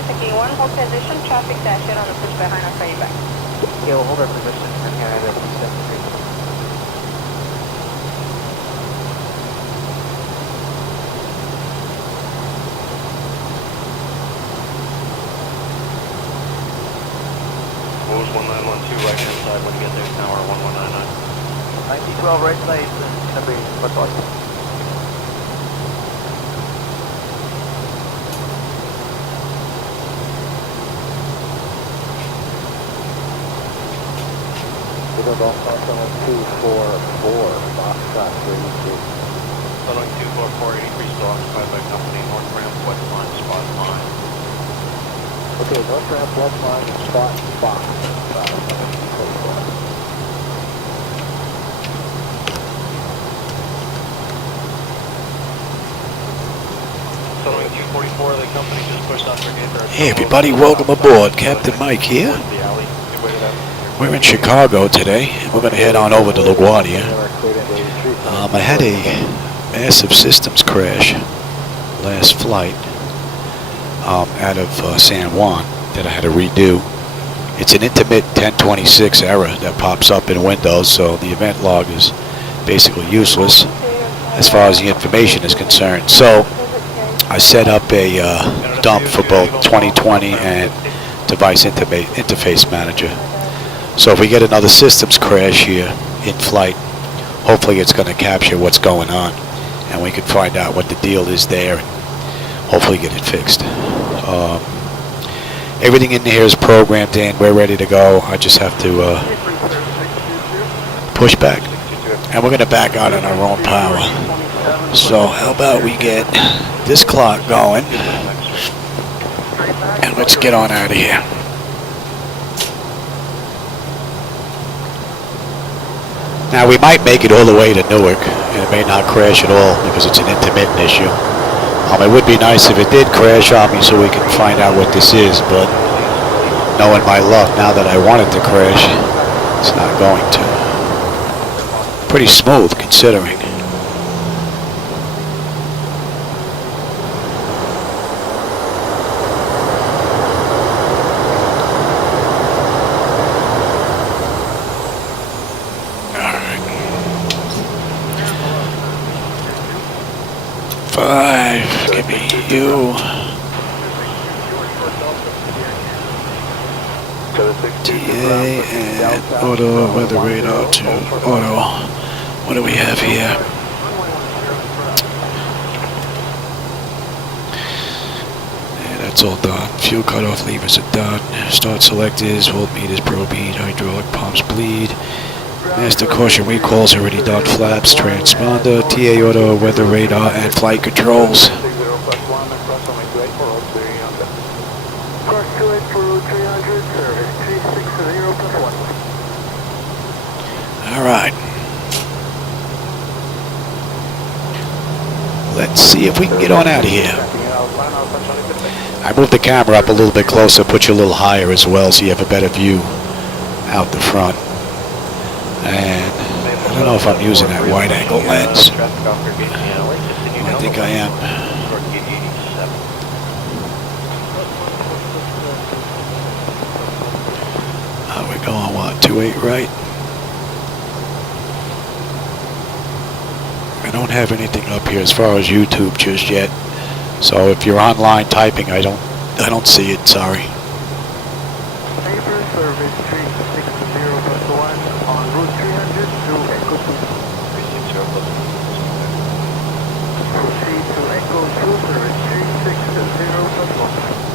Airlines, AK1, hold position, traffic dasher on the push behind our ferry back. Yeah, we'll hold our position and United Airlines 73. What was 1912 right hand side when you get there, tower 1199? 1912 right side, it's gonna be what's Golf Course 244, Foxtrot 32. Following 244, 83 still occupied by company, north ramp, west line, spot line. Okay, north ramp, west line, spot, box. Following 244, the company just pushed out their gate there. Hey everybody, welcome aboard. Captain Mike here. We're in Chicago today. We're going to head on over to LaGuardia. I had a massive systems crash last flight out of San Juan that I had to redo. It's an intermittent 1026 error that pops up in Windows, so the event log is basically useless as far as the information is concerned. So I set up a dump for both 2020 and device interface manager. So if we get another systems crash here in flight, hopefully it's going to capture what's going on and we can find out what the deal is there and hopefully get it fixed. Everything in here is programmed in. We're ready to go. I just have to push back. And we're going to back out on our own power. So how about we get this clock going and let's get on out of here. Now we might make it all the way to Newark, and it may not crash at all because it's an intermittent issue. It would be nice if it did crash on me so we can find out what this is, but knowing my luck, now that I want it to crash, it's not going to. Pretty smooth considering. Give me you. TA and auto, weather radar to auto. What do we have here? And that's all done. Fuel cutoff levers are done. Start selectors, voltmeters, probe bead, hydraulic pumps bleed. Master caution recalls already done. Flaps, transponder, TA auto, weather radar, and flight controls. All right. Let's see if we can get on out of here. I moved the camera up a little bit closer, put you a little higher as well so you have a better view out the front. And I don't know if I'm using that wide angle lens. I think I am. We're going what, 28 right? I don't have anything up here as far as YouTube just yet. So if you're online typing, I don't see it, sorry. Paper service 360+1 on route 300 to Echo 2. Proceed to Echo 2 service 360+1.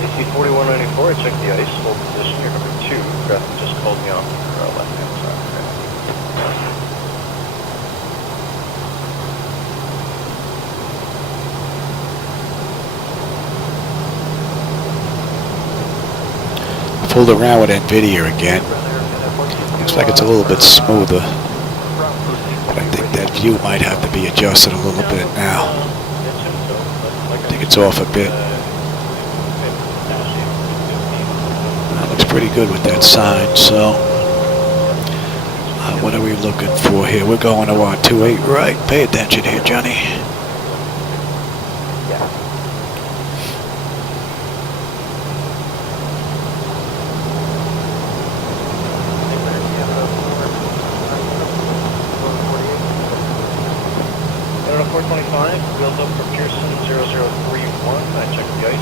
AC 4194, check the ice, hold position here, number 2. Traffic just called me off for our left hand side. Pulled around with NVIDIA again. Looks like it's a little bit smoother. But I think that view might have to be adjusted a little bit now. I think it's off a bit. That looks pretty good with that sign. So, what are we looking for here? We're going to 28 right. Pay attention here, Johnny. Aero 425, wheels up for Pearson 0031. I checked the ice.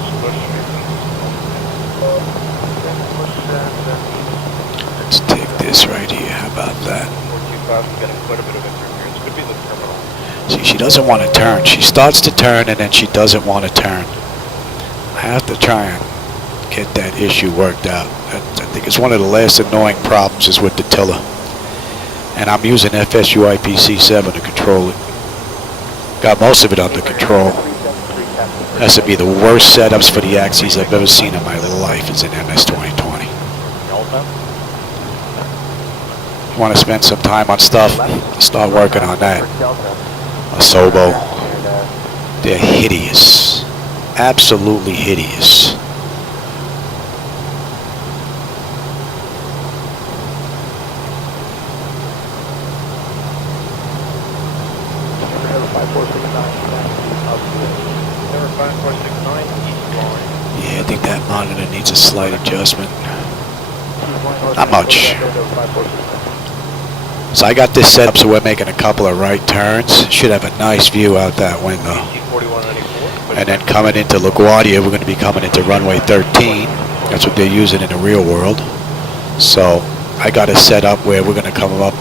Let's take this right here. How about that? 425, getting quite a bit of interference. Could be the terminal. See, she doesn't want to turn. She starts to turn and then she doesn't want to turn. I have to try and get that issue worked out. I think it's one of the last annoying problems is with the tiller. And I'm using FSU IPC7 to control it. Got most of it under control. Has to be the worst setups for the axes I've ever seen in my life is in MS 2020. You want to spend some time on stuff, start working on that. A Sobo. They're hideous. Absolutely hideous. Yeah, I think that monitor needs a slight adjustment. Not much. So I got this set up so we're making a couple of right turns. Should have a nice view out that window. And then coming into LaGuardia, we're going to be coming into runway 13. That's what they're using in the real world. So I got it set up where we're going to come up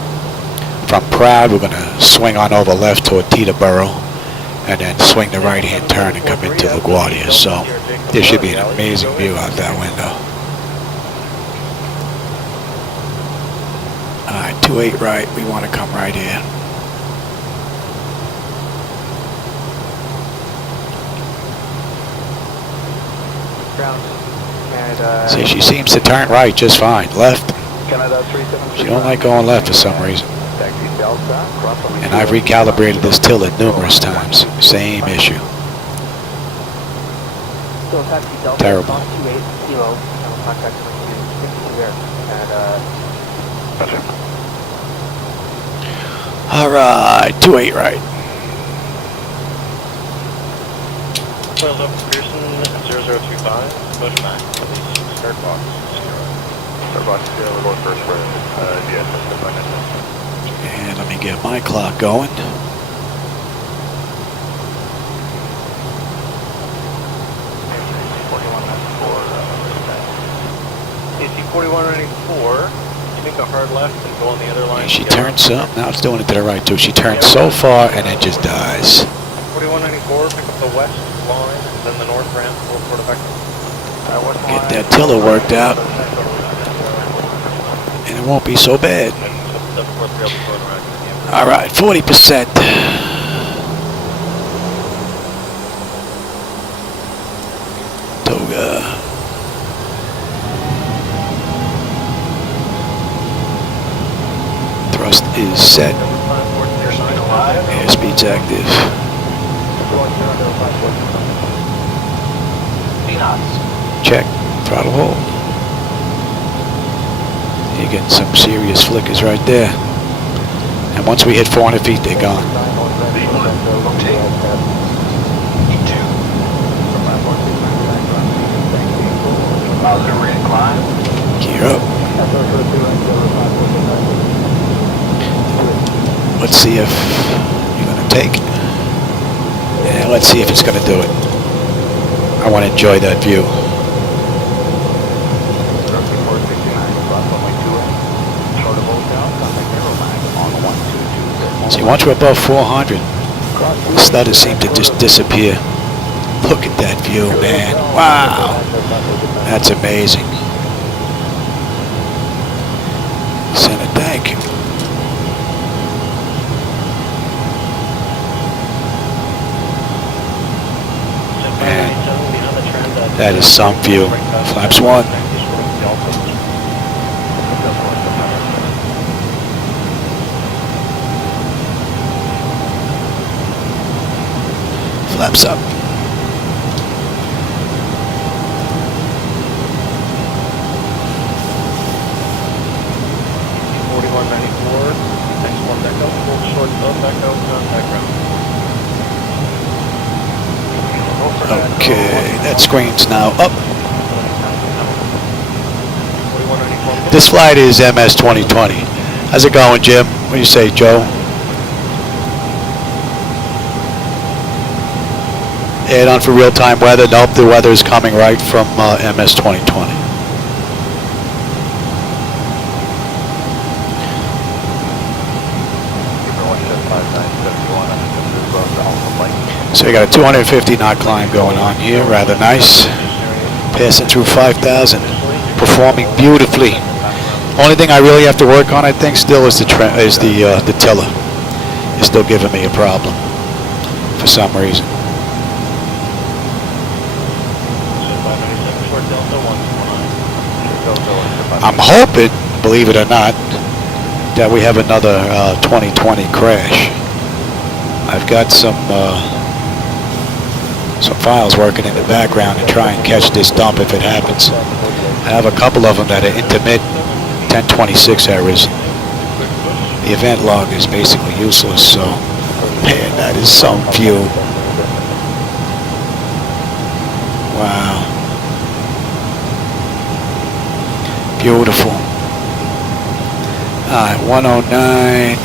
from Pratt. We're going to swing on over left toward Teterboro. And then swing the right-hand turn and come into LaGuardia. So there should be an amazing view out that window. All right, 28 right. We want to come right in. See, she seems to turn right just fine. Left. She don't like going left for some reason. And I've recalibrated this tiller numerous times. Same issue. Terrible. All right, 28 right. Wheels up for Pearson 0025. Push back. Start box. Start box. We're going first for DSS. And let me get my clock going. AC 4194, take a hard left and go on the other line. And she turns up. Now it's doing it to the right too. She turns so far and then just dies. 4194, pick up the west line, then the north ramp, full port effective. Get that tiller worked out. And it won't be so bad. All right, 40%. Toga. Thrust is set. Airspeed's active. Check. Throttle hold. You're getting some serious flickers right there. And once we hit 400 feet, they're gone. Gear up. Let's see if you're going to take it. And let's see if it's going to do it. I want to enjoy that view. See, once we're above 400, the stutters seem to just disappear. Look at that view, man. Wow. That's amazing. Center tank. Man, that is some view. Flaps 1. Flaps up. Okay, that screen's now up. This flight is MS 2020. How's it going, Jim? What do you say, Joe? Add on for real-time weather. Nope, the weather is coming right from MS 2020. So we got a 250 knot climb going on here, rather nice. Passing through 5,000, performing beautifully. Only thing I really have to work on, I think, still is the tiller. It's still giving me a problem for some reason. I'm hoping, believe it or not, that we have another 2020 crash. I've got some files working in the background to try and catch this dump if it happens. I have a couple of them that are intermittent 1026 errors. The event log is basically useless, so man, that is some view. Wow. Beautiful. Alright, 109.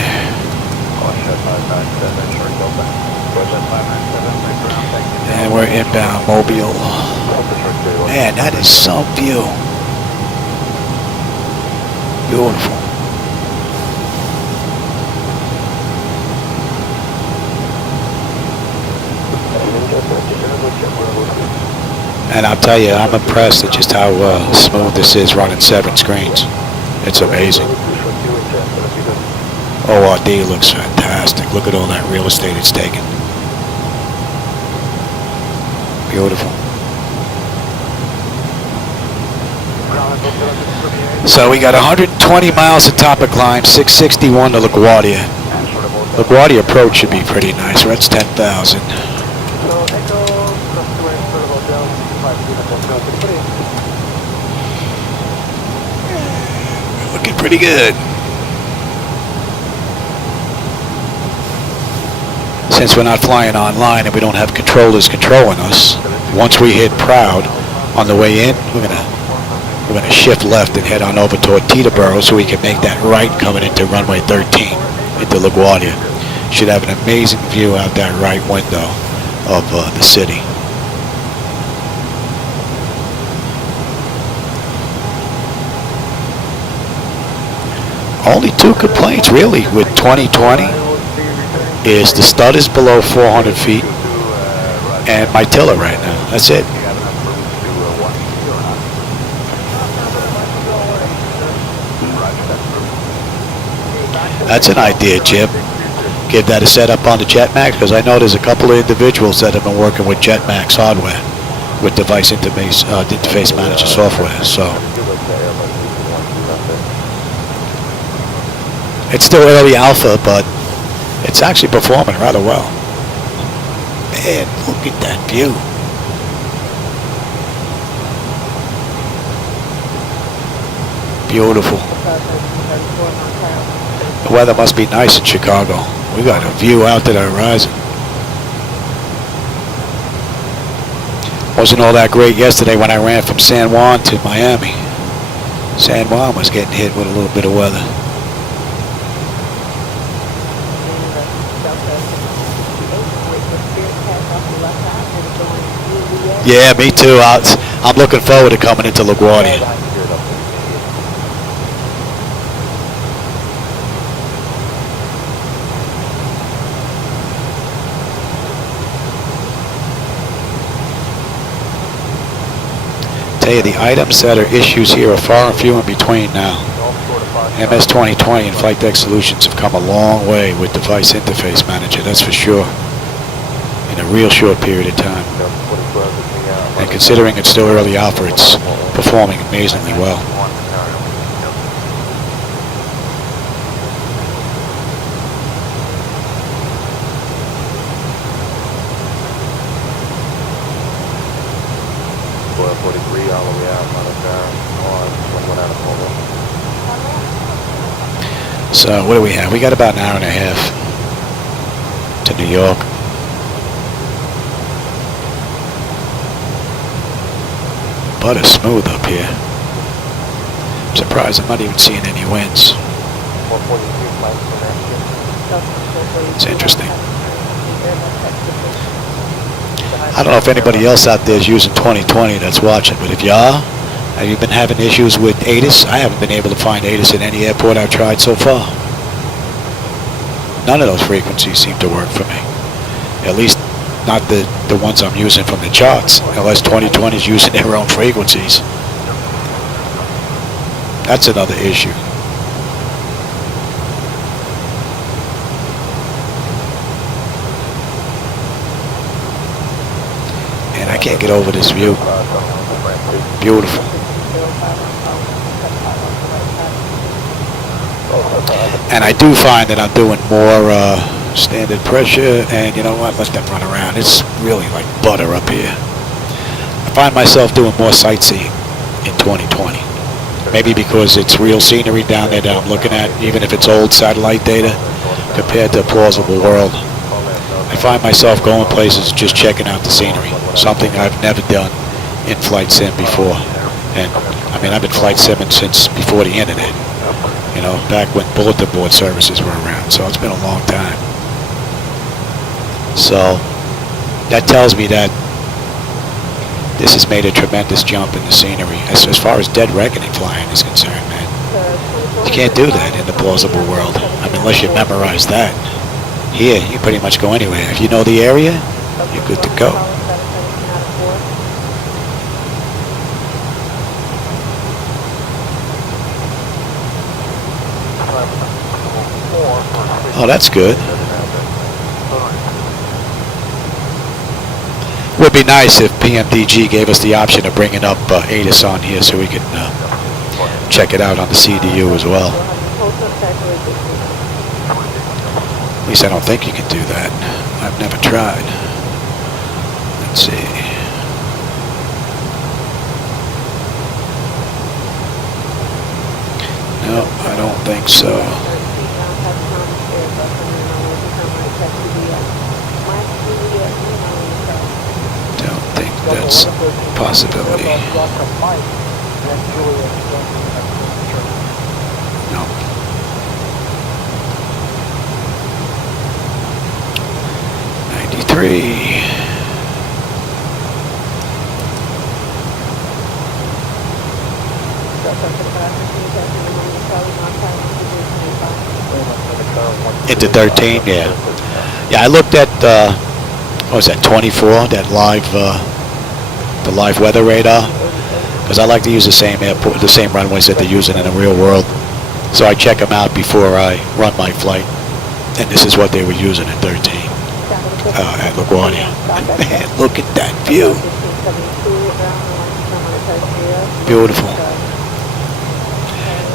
And we're inbound Mobile. Man, that is some view. Beautiful. And I'll tell you, I'm impressed at just how smooth this is running 7 screens. It's amazing. ORD looks fantastic. Look at all that real estate it's taken. Beautiful. So we got 120 miles to top of climb, 661 to LaGuardia. LaGuardia approach should be pretty nice. That's 10,000. Looking pretty good. Since we're not flying online and we don't have controllers controlling us, once we hit Proud on the way in, we're gonna shift left and head on over toward Teterboro so we can make that right coming into runway 13 into LaGuardia. Should have an amazing view out that right window of the city. Only 2 complaints really with 2020 is the stutters below 400 feet and my tiller right now. That's it. That's an idea, Jim. Give that a setup on the JetMax, because I know there's a couple of individuals that have been working with JetMax hardware with device interface manager software. So it's still early alpha, but it's actually performing rather well. Man, look at that view. Beautiful. The weather must be nice in Chicago. We got a view out to the horizon. Wasn't all that great yesterday when I ran from San Juan to Miami. San Juan was getting hit with a little bit of weather. Yeah, me too. I'm looking forward to coming into LaGuardia. Tell you, the items that are issues here are far and few in between now. MS 2020 and Flight Deck Solutions have come a long way with Device Interface Manager, that's for sure, in a real short period of time. And considering it's still early alpha, it's performing amazingly well. So what do we have? We got about an hour and a half to New York. butter smooth up here. I'm surprised I'm not even seeing any winds. It's interesting. I don't know if anybody else out there is using 2020 that's watching, but if you are, have you been having issues with ATIS? I haven't been able to find ATIS at any airport I've tried so far. None of those frequencies seem to work for me. At least not the ones I'm using from the charts, unless 2020 is using their own frequencies. That's another issue. And I can't get over this view. Beautiful. And I do find that I'm doing more standard pressure, and you know what, let them run around. It's really like butter up here. I find myself doing more sightseeing in 2020. Maybe because it's real scenery down there that I'm looking at, even if it's old satellite data, compared to a plausible world. I find myself going places just checking out the scenery, something I've never done in flight sim before. And I mean, I've been flight simming since before the internet, you know, back when bulletin board services were around, so it's been a long time. So that tells me that this has made a tremendous jump in the scenery as far as dead reckoning flying is concerned, man. You can't do that in the plausible world. I mean, unless you memorize that. Here, you pretty much go anywhere. If you know the area, you're good to go. Oh, that's good. Would be nice if PMDG gave us the option of bringing up ATIS on here so we can check it out on the CDU as well. At least I don't think you can do that. I've never tried. Let's see. No, I don't think so. Don't think that's a possibility. No. Into 13, yeah. Yeah, I looked at, what was that, 24, that live, the live weather radar, because I like to use the same airport, the same runways that they're using in the real world. So I check them out before I run my flight, and this is what they were using at 13, at LaGuardia. Man, look at that view. Beautiful.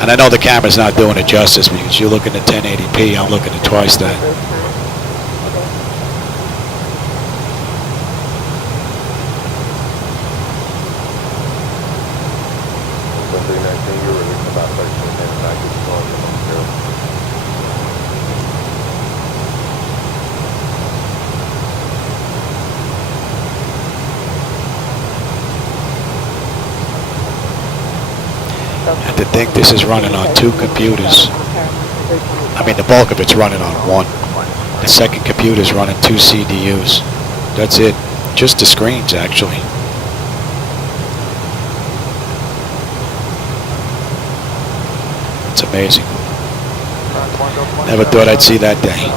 And I know the camera's not doing it justice because you're looking at 1080p, I'm looking at twice that. And to think this is running on 2 computers. I mean, the bulk of it's running on 1. The second computer's running 2 CDUs. That's it. Just the screens, actually. It's amazing. Never thought I'd see that day.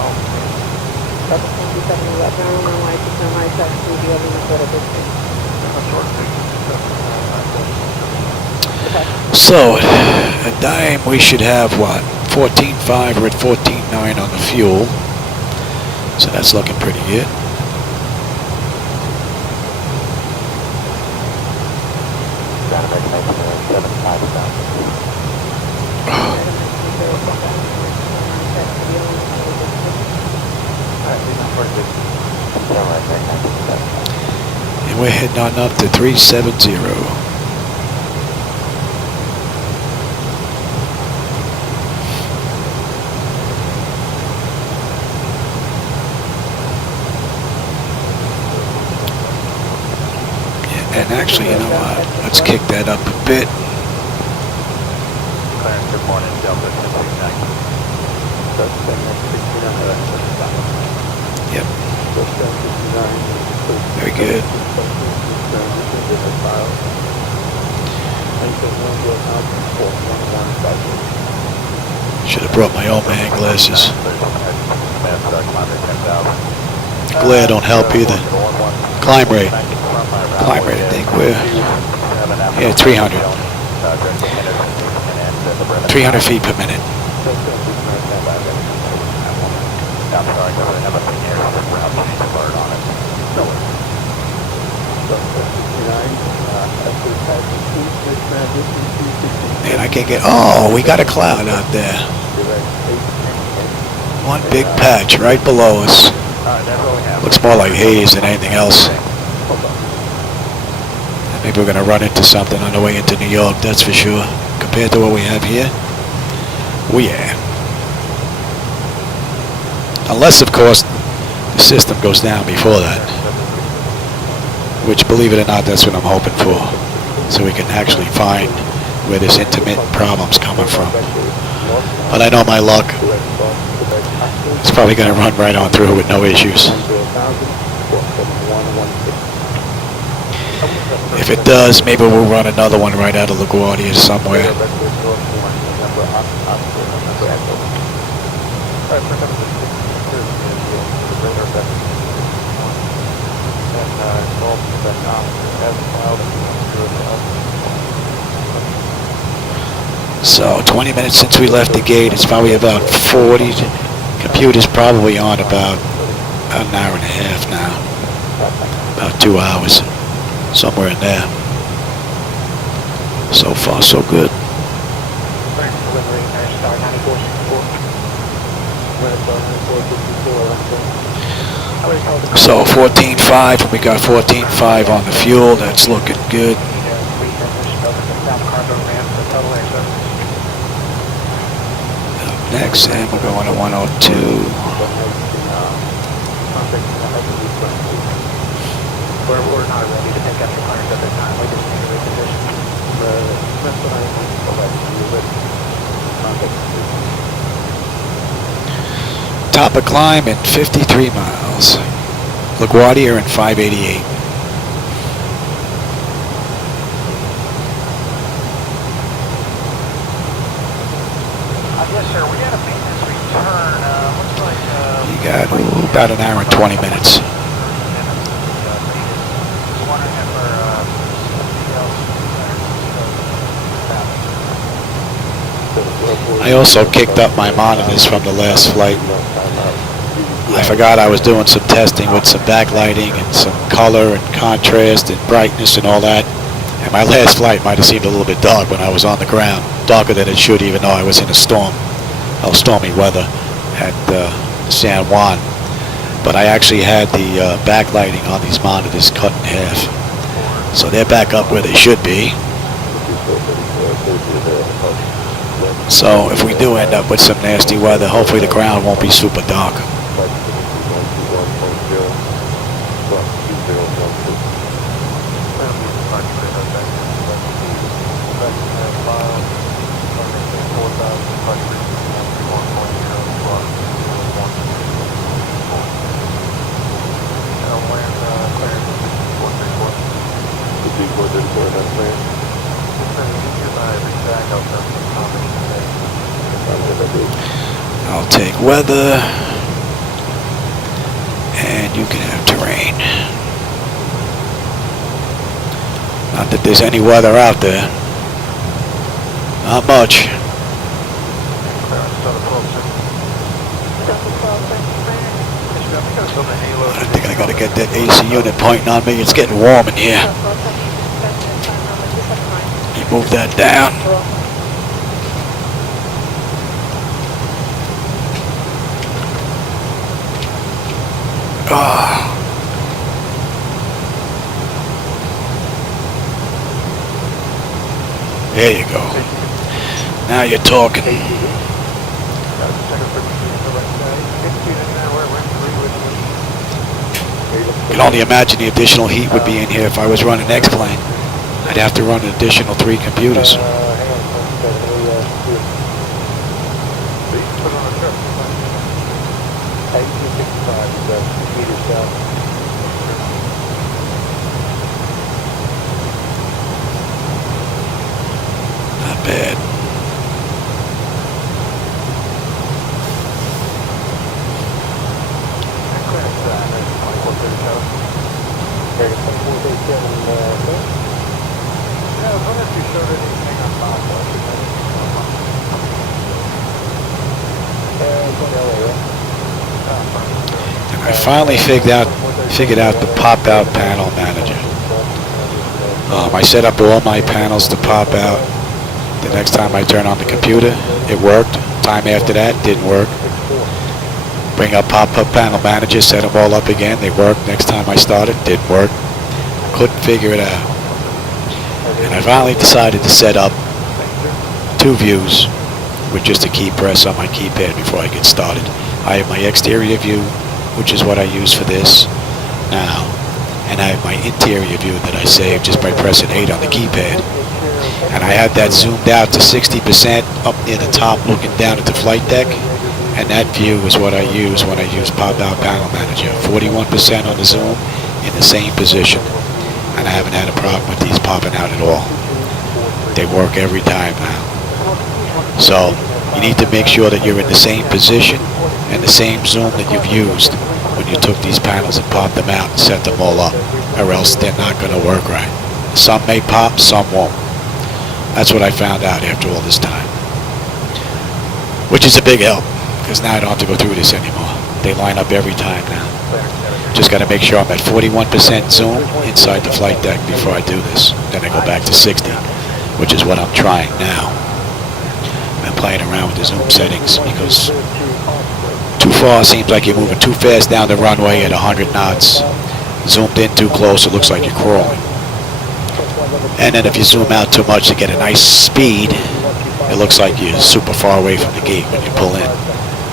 So, at dime we should have what? 14.5, we're at 14.9 on the fuel. So that's looking pretty good. And we're heading on up to 370. And Actually, you know what? Let's kick that up a bit. Clarence, good morning, Delta 1069. Yep. Very good. Should have brought my old man glasses. Glare don't help either. Climb rate. Climb rate, I think we're, yeah, 300. 300 feet per minute. Man, I can't get, oh, we got a cloud out there. One big patch right below us. Looks more like haze than anything else. Maybe we're going to run into something on the way into New York, that's for sure. Compared to what we have here. Oh yeah. Unless, of course, the system goes down before that. Which, believe it or not, that's what I'm hoping for. So we can actually find where this intermittent problem's coming from. But I know my luck. It's probably going to run right on through with no issues. If it does, maybe we'll run another one right out of LaGuardia somewhere. So 20 minutes since we left the gate. It's probably about 40. Computer's probably on about an hour and a half now. About 2 hours. Somewhere in there. So far, so good. So 14.5, we got 14.5 on the fuel. That's looking good. Up next, and we're going to 102. We're not ready to pick up the cars at this time. We just need to reposition. Top of climb in 53 miles. LaGuardia in 588. Yes, sir. We got a maintenance return. Looks like You got about an hour and 20 minutes. I also kicked up my monitors from the last flight. I forgot I was doing some testing with some backlighting and some color and contrast and brightness and all that. And my last flight might have seemed a little bit dark when I was on the ground. Darker than it should, even though I was in a storm. Oh, stormy weather at San Juan. But I actually had the backlighting on these monitors cut in half. So they're back up where they should be. So if we do end up with some nasty weather, hopefully the ground won't be super dark. I'll take weather, and you can have terrain. Not that there's any weather out there. Not much. I think I gotta get that AC unit pointing on me. It's getting warm in here. You move that down. Ah. There you go. Now you're talking. can only imagine the additional heat would be in here if I was running X-Plane. I'd have to run an additional 3 computers. Hang on, put it on the trip. 1865 meters south. Not bad. And I finally figured out the pop-out panel manager. I set up all my panels to pop out. The next time I turn on the computer, it worked. Time after that, didn't work. Bring up pop-up panel manager, set them all up again. They worked. Next time I started, didn't work. Couldn't figure it out. And I finally decided to set up 2 views with just a key press on my keypad before I get started. I have my exterior view, which is what I use for this now. And I have my interior view that I save just by pressing 8 on the keypad. And I have that zoomed out to 60% up near the top looking down at the flight deck. And that view is what I use when I use pop-out panel manager. 41% on the zoom in the same position. And I haven't had a problem with these popping out at all. They work every time now. So you need to make sure that you're in the same position and the same zoom that you've used when you took these panels and popped them out and set them all up, or else they're not going to work right. Some may pop, some won't. That's what I found out after all this time, which is a big help, because now I don't have to go through this anymore. They line up every time now. Just got to make sure I'm at 41% zoom inside the flight deck before I do this. Then I go back to 60, which is what I'm trying now. I'm playing around with the zoom settings because too far seems like you're moving too fast down the runway at 100 knots. Zoomed in too close, it looks like you're crawling. And then if you zoom out too much to get a nice speed, it looks like you're super far away from the gate when you pull in.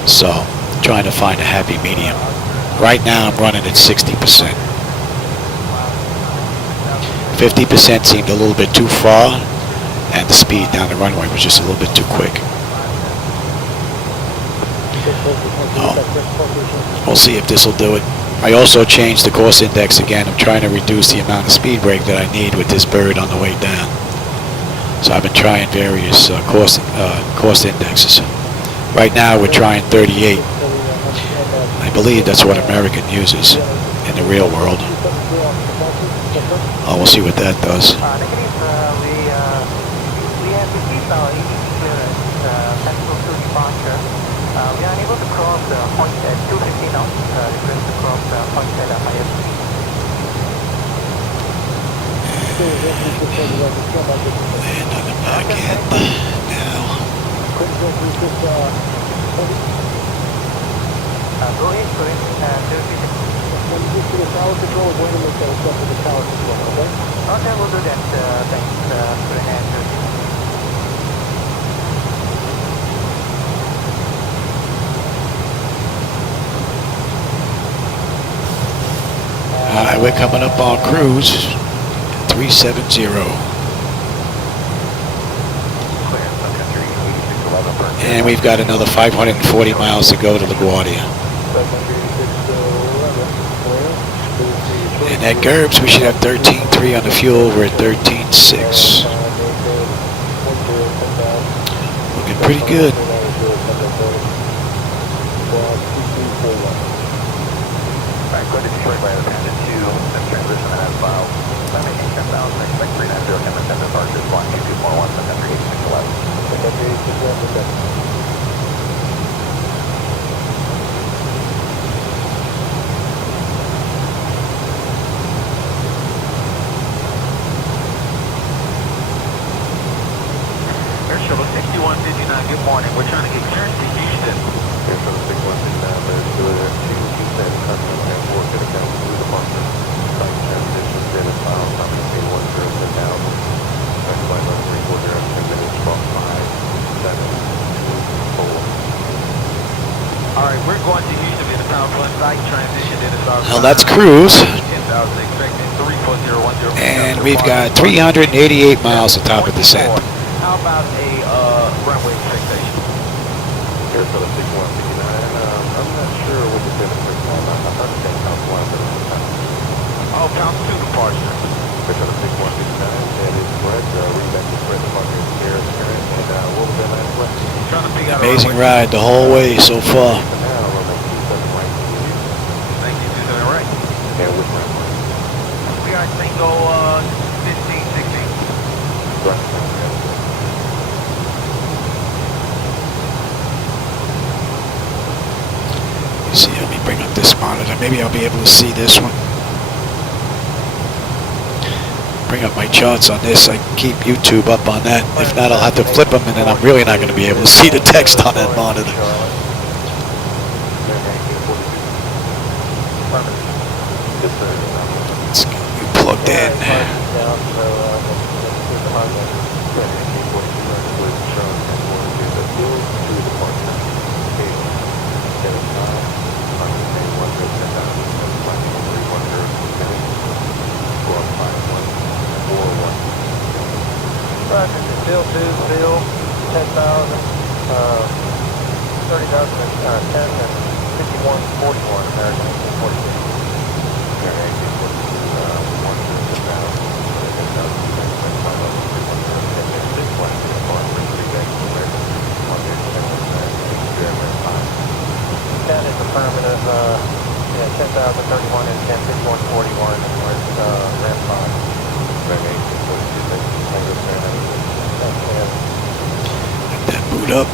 So, trying to find a happy medium. Right now I'm running at 60%. 50% seemed a little bit too far, and the speed down the runway was just a little bit too quick. We'll see if this will do it. I also changed the course index again. I'm trying to reduce the amount of speed brake that I need with this bird on the way down. So I've been trying various course indexes. Right now we're trying 38. I believe that's what American uses in the real world. We'll see what that does. We have received our ATC clearance, central to departure. We are unable to cross the point at 250 knots, request to cross the point at a higher speed. And on the back end now. Go ahead, when you get to the tower control, go ahead and make that step to the tower control, okay? Okay, we'll do that. Thanks for the answer. Alright, we're coming up on cruise 370. And we've got another 540 miles to go to LaGuardia. And at Gerbs, we should have 13.3 on the fuel. We're at 13.6. Looking pretty good. Go to Detroit by the Panda 2, then transition to that file. Landing 10,000, expect 390, 10% departure, flying 2241, then 3611. Shuttle 6159, good morning. We're trying to get clearance to Houston. Air Shuttle 6159, there's to Houston, Continental Airport, going to come through the departure. Site transition, status file, coming to 10,000. Next flight, runway 34, 10 minutes, from 5, 7, 2, 4. Alright, we're going to Houston in the Power Plus site, transition in the South. Well, that's cruise. And we've got 388 miles to top of descent. How about a runway fixation? Here's for the 6159. I'm not sure what the benefits are. I'm not saying how far I'm going to Oh, pound 2 departure. Here's for the 6159. That is correct. Read back to spread departure is there, current. And what was that last question? Trying to figure out Amazing ride the whole way so far. Thank you, 27 right. And which runway? We got single 15, 16. Right. See, let me bring up this monitor. Maybe I'll be able to see this one. Bring up my charts on this. I can keep YouTube up on that. If not, I'll have to flip them, and then I'm really not going to be able to see the text on that monitor. Let's get you plugged in. Bill 2, Bill 10,000, 30,010, and 5141, American 46. That is affirmative, 10,031 and 5141, and where's ramp 5. Let that boot up.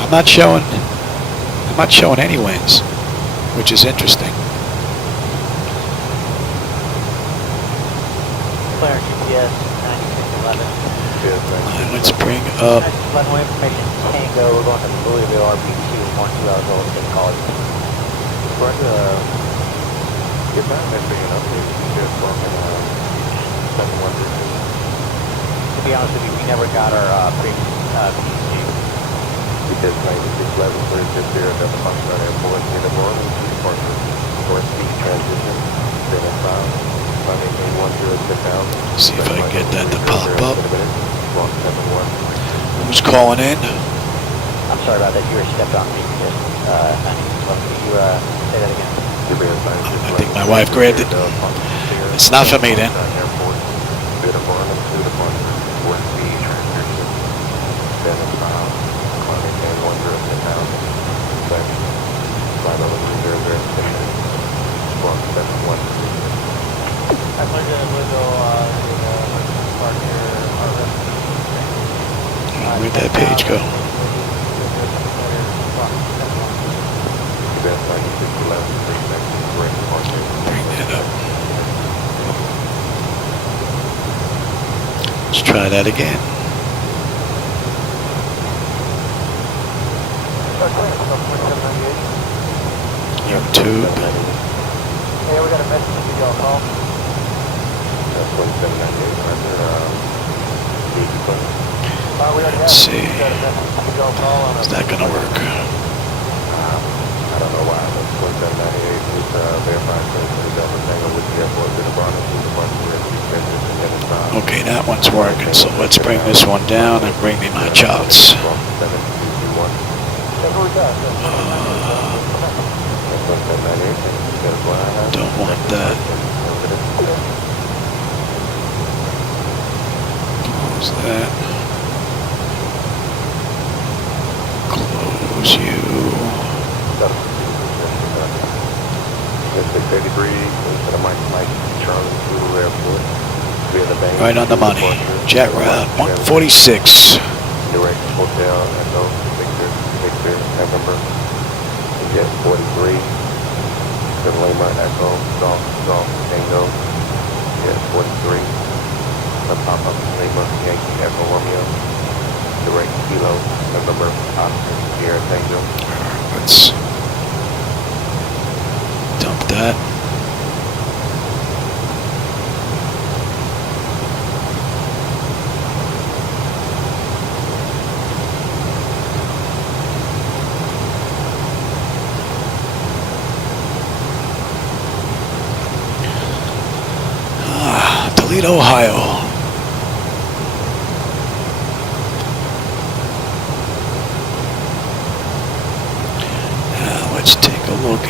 I'm not showing any winds, which is interesting. Clear GPS 9611. Let's bring up. Runway information Tango. We're going to Louisville. RP2 is 12 hours old. Take call. Get back that big enough to just from To be honest with you, we never got our previous PQ. Because 9611 36 there at the Foxtrot Airport near the border departure. North speed transition. Then a sound. Climbing in 106,000. See if I can get that to pop up. 171. Who's calling in? I'm sorry about that. You were stepped on me. Just 9611. Could you say that again? I think my wife grabbed it. It's not for me then. Where'd that page go? Bring that up. Let's try that again. YouTube. Hey, we got a message to y'all call. That's 2798 Let's see. Is that gonna work? I don't know why, but 2798 is verified to Okay, that one's working, so let's bring this one down and bring me my charts. Don't want that. Close that. Close you. Right on the money. Jet route 146. Direct hotel and no Victor, that number. Jet 43. Lima Echo, Golf, Tango. Jet 43. The pop-up Lima Yankee Echo Romeo. Direct Kilo, that number. Oscar, Sierra Tango. Let's dump that.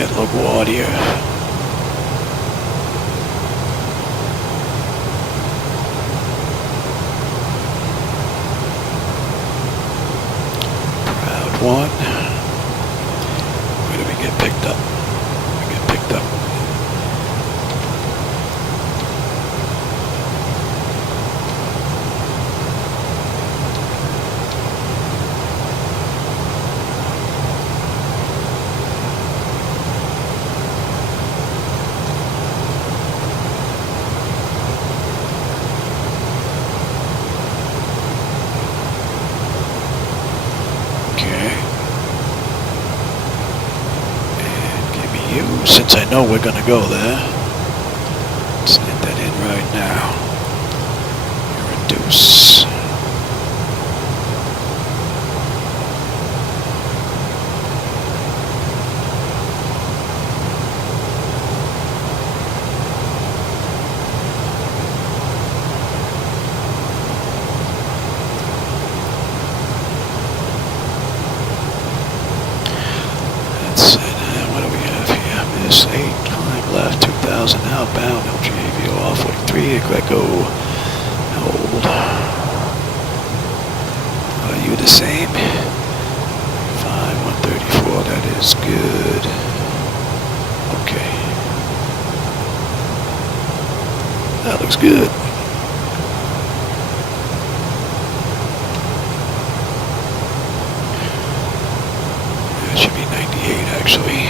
at LaGuardia. Proud one. Where do we get picked up? We get picked up. Since I know we're going to go there, let's get that in right now. Reduce. That's it. What do we have here? Miss 8, climb left, 2000 outbound, LGAVO off, 43, Greco, hold. Are you the same? 5, 134, that is good. Okay. That looks good. That should be 98 actually.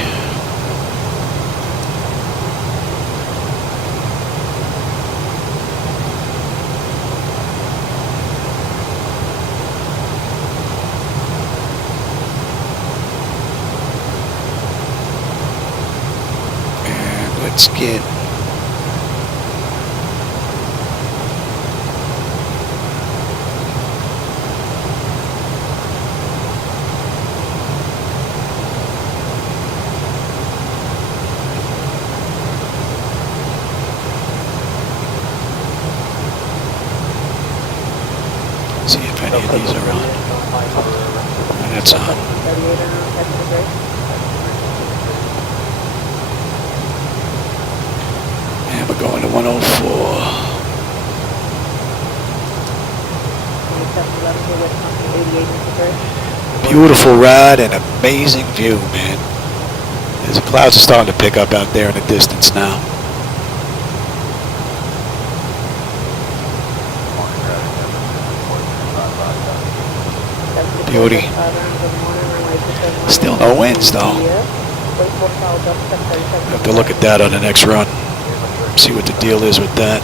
Let's get see if any of these are on. That's on. And we're going to 104. Beautiful ride and amazing view, man. The clouds are starting to pick up out there in the distance now. Beauty. Still no winds though. Have to look at that on the next run. See what the deal is with that.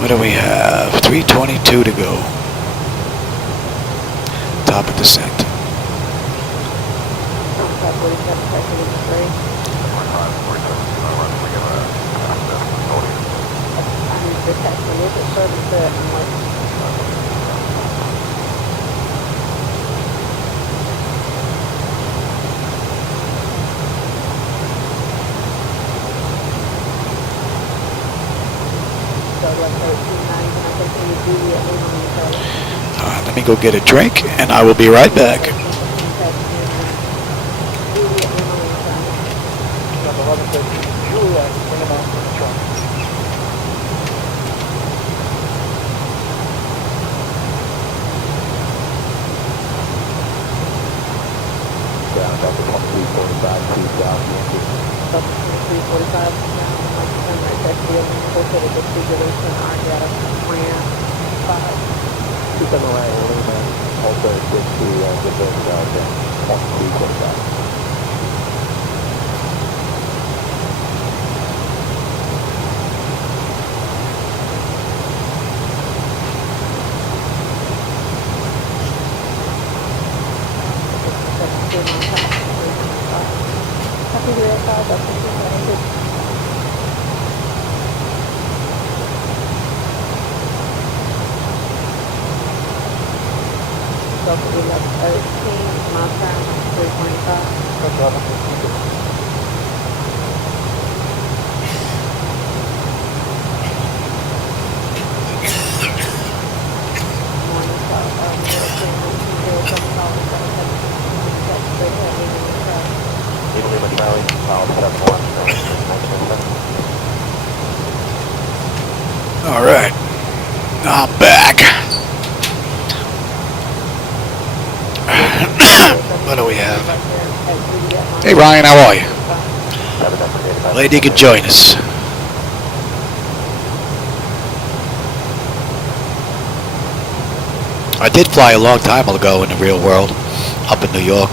What do we have? 322 to go. Top of descent. Alright, let me go get a drink and I will be right back. Delta 1113, miles per hour, 325. Lima Charlie, file 71, All right, I'm back. What do we have? Hey Ryan, how are you? Glad you could join us. I did fly a long time ago in the real world, up in New York.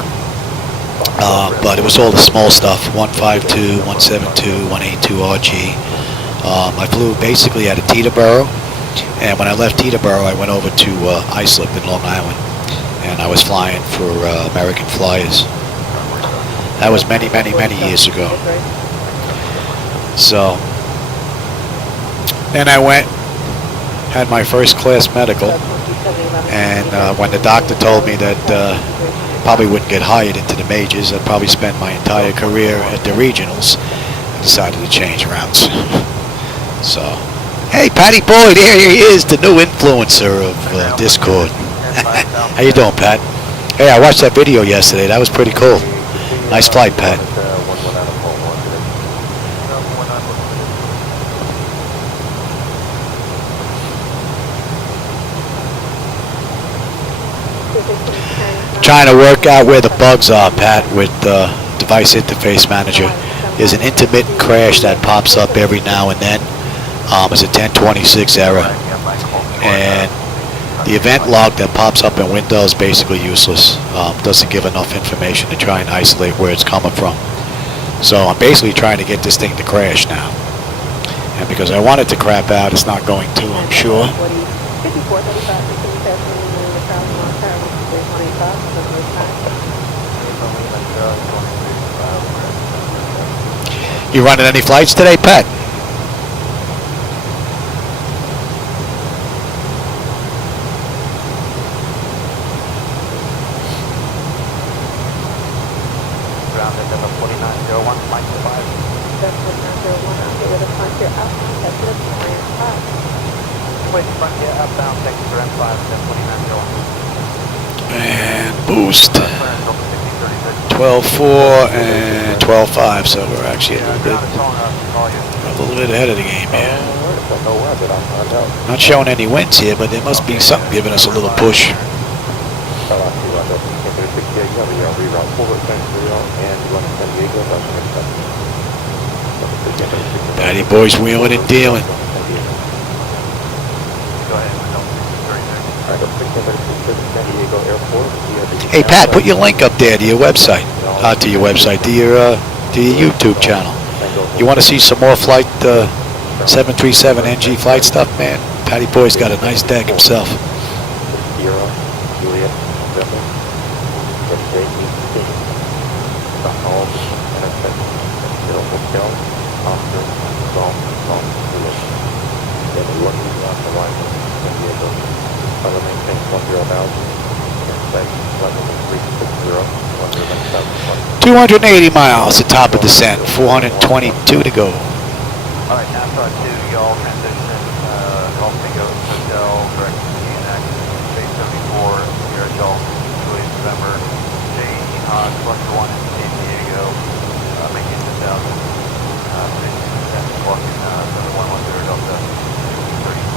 But it was all the small stuff, 152, 172, 182 RG. I flew basically out of Teterboro, and when I left Teterboro, I went over to Islip in Long Island, and I was flying for American Flyers. That was many, many, many years ago. So, then I went, had my first class medical, and when the doctor told me that probably wouldn't get hired into the majors, I'd probably spend my entire career at the regionals, I decided to change routes. So, hey, Patty Boy, there he is, the new influencer of Discord. How you doing, Pat? Hey, I watched that video yesterday. That was pretty cool. Nice flight, Pat. Trying to work out where the bugs are, Pat, with Device Interface Manager. There's an intermittent crash that pops up every now and then. It's a 1026 error. And the event log that pops up in Windows is basically useless. Doesn't give enough information to try and isolate where it's coming from. So I'm basically trying to get this thing to crash now. And because I want it to crap out, it's not going to, I'm sure. You running any flights today, Pat? And boost 12.4 and 12.5, so we're actually a little bit ahead of the game here. Not showing any winds here, but there must be something giving us a little push. Patty Boy's wheeling and dealing. Hey Pat, put your link up there to your website, to your YouTube channel. You want to see some more flight 737 NG flight stuff, man? Patty Boy's got a nice deck himself. $280 miles, the top of descent, 422 to go. Alright, NASA 2, y'all transition, Golf Bingo Hotel, direct to CNX, Base 74, here at y'all, Julius November, J.E. Hawk, Cluster 1 in San Diego, making 2,000, 50% walking, 7110 Delta, 36.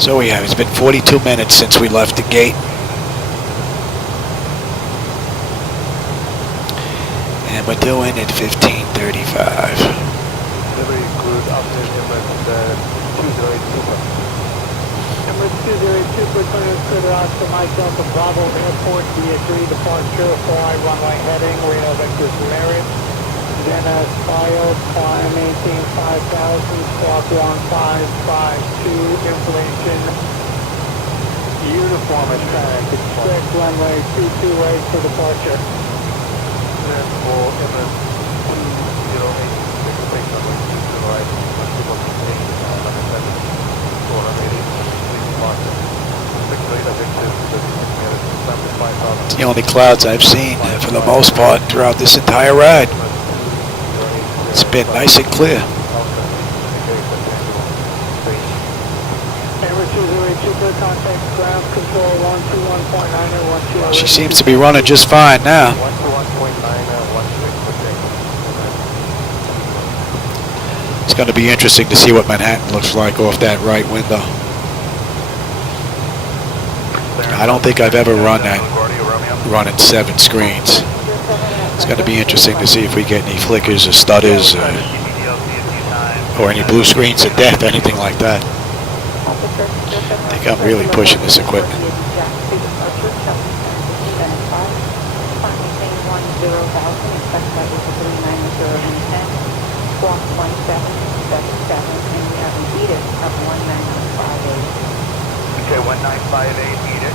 So we have, it's been 42 minutes since we left the gate. And we're doing it 15:35. Delivery include update Emirates 202 for clearance clear out to Mike Delta Bravo Airport, DA3 departure, 4i runway heading, Reno Vectors Marriott, Dennis filed, climb 18,5000, squawk 1552, information, uniform is track, expect runway 228 for departure. then for Emirates 208, take runway 228, It's the only clouds I've seen for the most part throughout this entire ride. It's been nice and clear. She seems to be running just fine now. It's going to be interesting to see what Manhattan looks like off that right window. I don't think I've ever run that, running 7 screens. It's going to be interesting to see if we get any flickers or stutters or any blue screens of death, anything like that. I think I'm really pushing this equipment. Okay, 1958, meet it.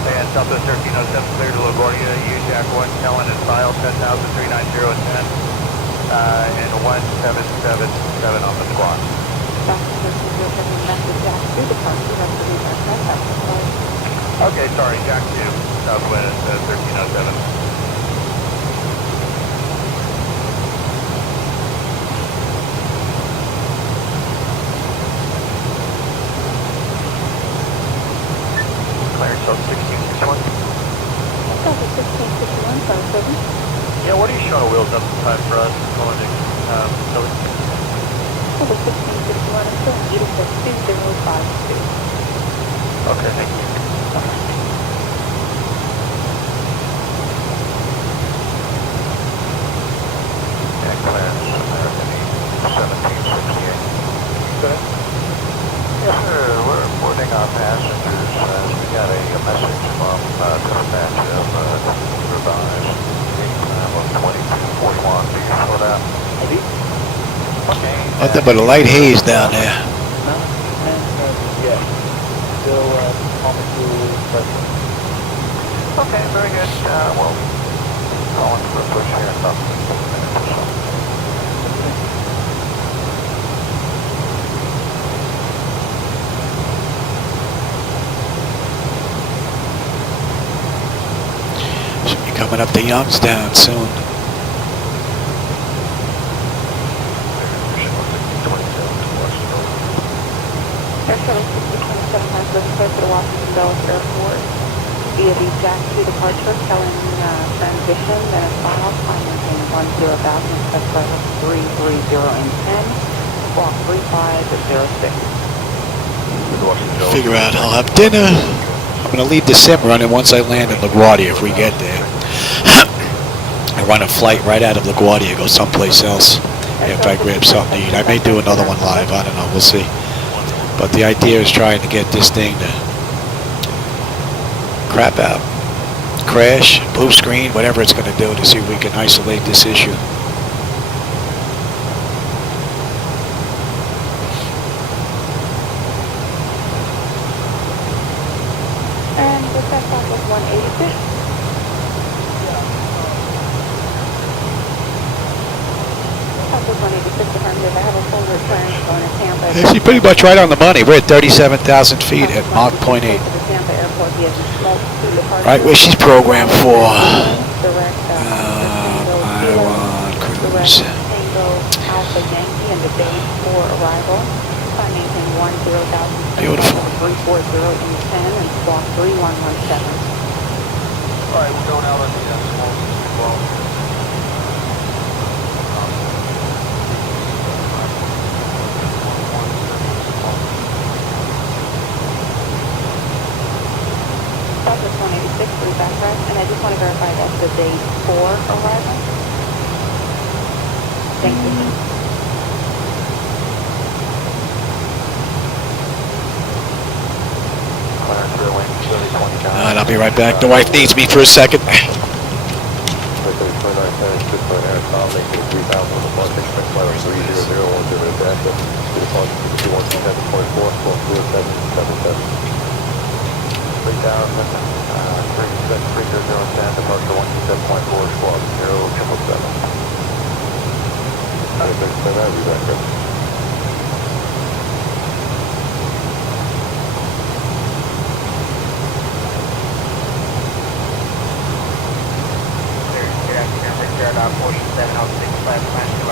And Southwest 1307, clear to LaGuardia, Jack 1, Kellen and File, 10,390 and 10, and 1777 on the squad. Okay, sorry, Jack 2, Southwest 1307. Yeah, what are you showing wheels up the time for us? Going to, Over 1661 until 86252. Okay, thank you. And Clarence, American 1768. Good. Yes, sir. We're boarding our passengers. We got a message from dispatch of revised gate time of 2241. Do you know that? Okay. Nothing but a light haze down there. Yeah. Still almost present. Okay, very good. Well, calling for a push here in about 15 minutes or so. Should be coming up to Youngstown soon. Air Shuttle 6027 has been cleared for the Washington Dulles Airport via the Jack 2 departure, Kellen transition, then a file, financing 10,000, specified 330 and 10, walk 3506. Figure out I'll have dinner. I'm going to leave the sim running once I land in LaGuardia if we get there. I run a flight right out of LaGuardia, go someplace else if I grab something to eat. I may do another one live, I don't know, we'll see. But the idea is trying to get this thing to crap out, crash, blue screen, whatever it's going to do to see if we can isolate this issue. And the set off was 186. That was 186, I have a full return going to Tampa. Actually, pretty much right on the money. We're at 37,000 feet at Mach 0.8. Right where she's programmed for. Iowa cruise. Beautiful. 340 in 10 and squawk 3117. All right, we're going out on the small 12. Southwest 186 for the backrest, and I just want to verify that's the day 4 arrival. Thank you. And I'll be right back. The wife needs me for a second.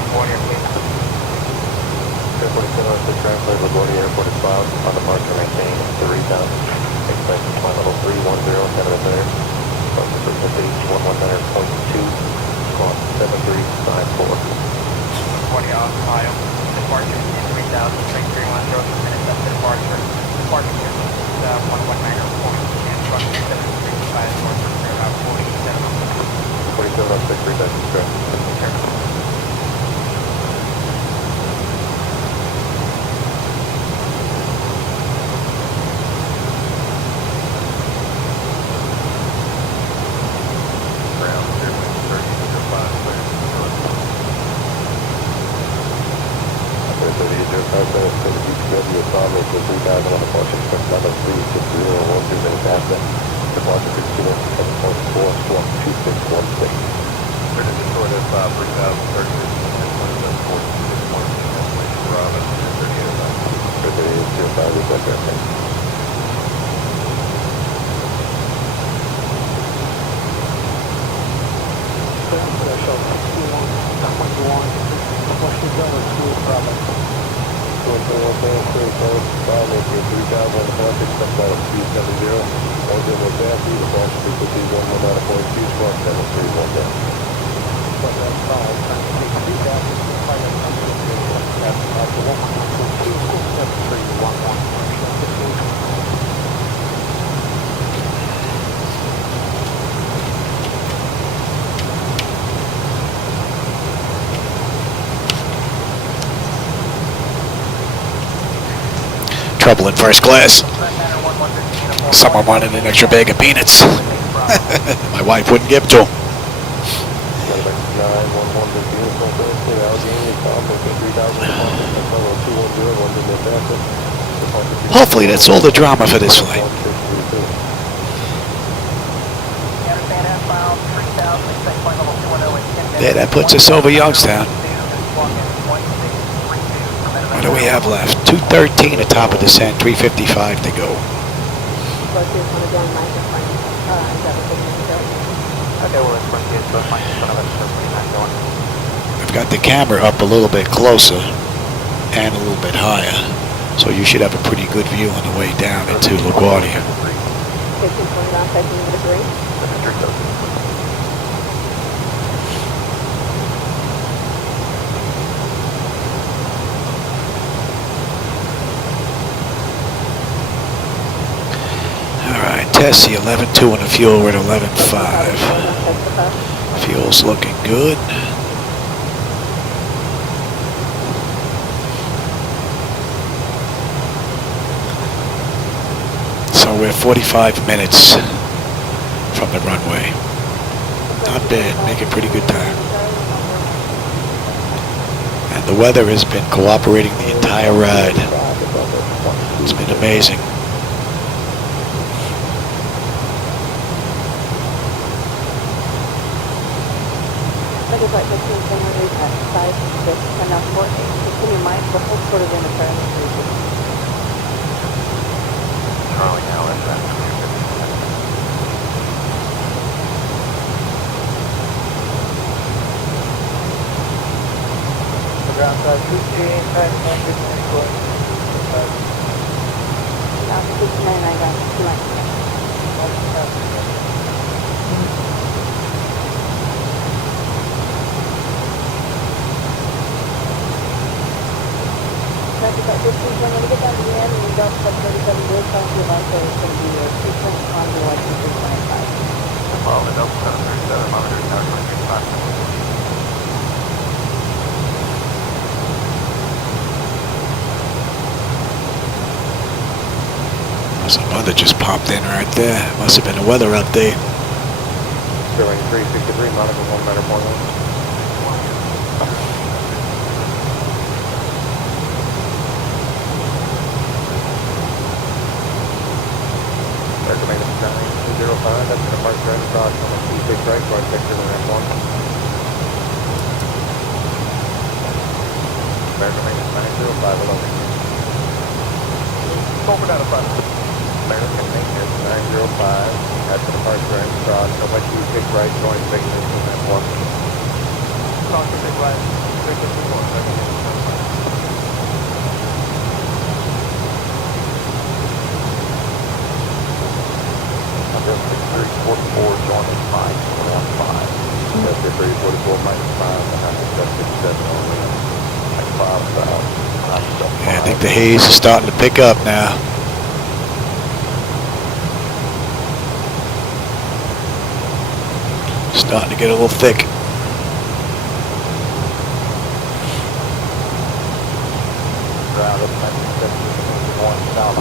LaGuardia, please. Airport 706 translate LaGuardia Airport is filed. On departure maintain 3000. Expect flight level 310, 10 minutes there. Departure frequency 119.2, squawk 7354. LaGuardia off file. Departure in 3000, train 310, 2 minutes after departure. Departure distance 119.2, and truck 7355, departure for about 47. 4706 reduction script. Trouble in first class. Someone wanted an extra bag of peanuts. My wife wouldn't give to him. Hopefully that's all the drama for this flight. Yeah, that puts us over Youngstown. What do we have left? 213 atop of descent, 355 to go. I've got the camera up a little bit closer and a little bit higher, so you should have a pretty good view on the way down into LaGuardia. Alright, Tessie 11.2 on the fuel, we're at 11.5. Fuel's looking good. So we're 45 minutes from the runway. Not bad, making pretty good time. And the weather has been cooperating the entire ride. It's been amazing. Charlie now, that's that. Ground side 238, track 1 going. Well, the Delta 737 monitor now 25. Some mother just popped in right there. Must have been a weather update. Sterling 363, monitor 1 meter point. American Maintenance 9205, that's going to park right across on the 26 right, right sector in that one. American Maintenance 905, hello. Open out of front. American Maintenance 905, that's going to park right across, so much 26 right, going big in that one. 244 minus 5, and I'm at 57 on like 5 south. Yeah, I think the haze is starting to pick up now. Starting to get a little thick. Ground up 97 south.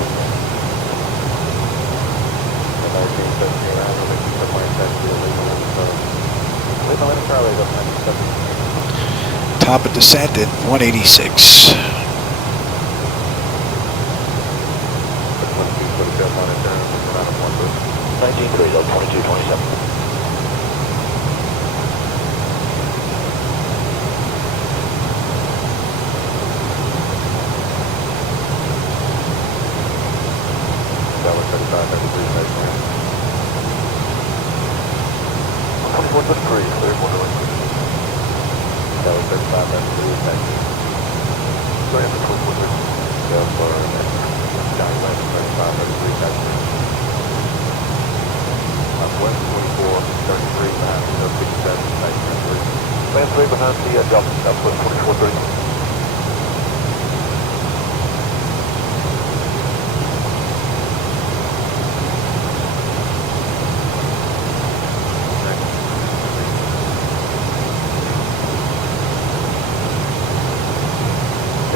And 13, around, and maybe somewhere in that field, leaving in Charlie up 97. Top of descent at 186. Around 1 2227. behind the Delta Southwest 4430.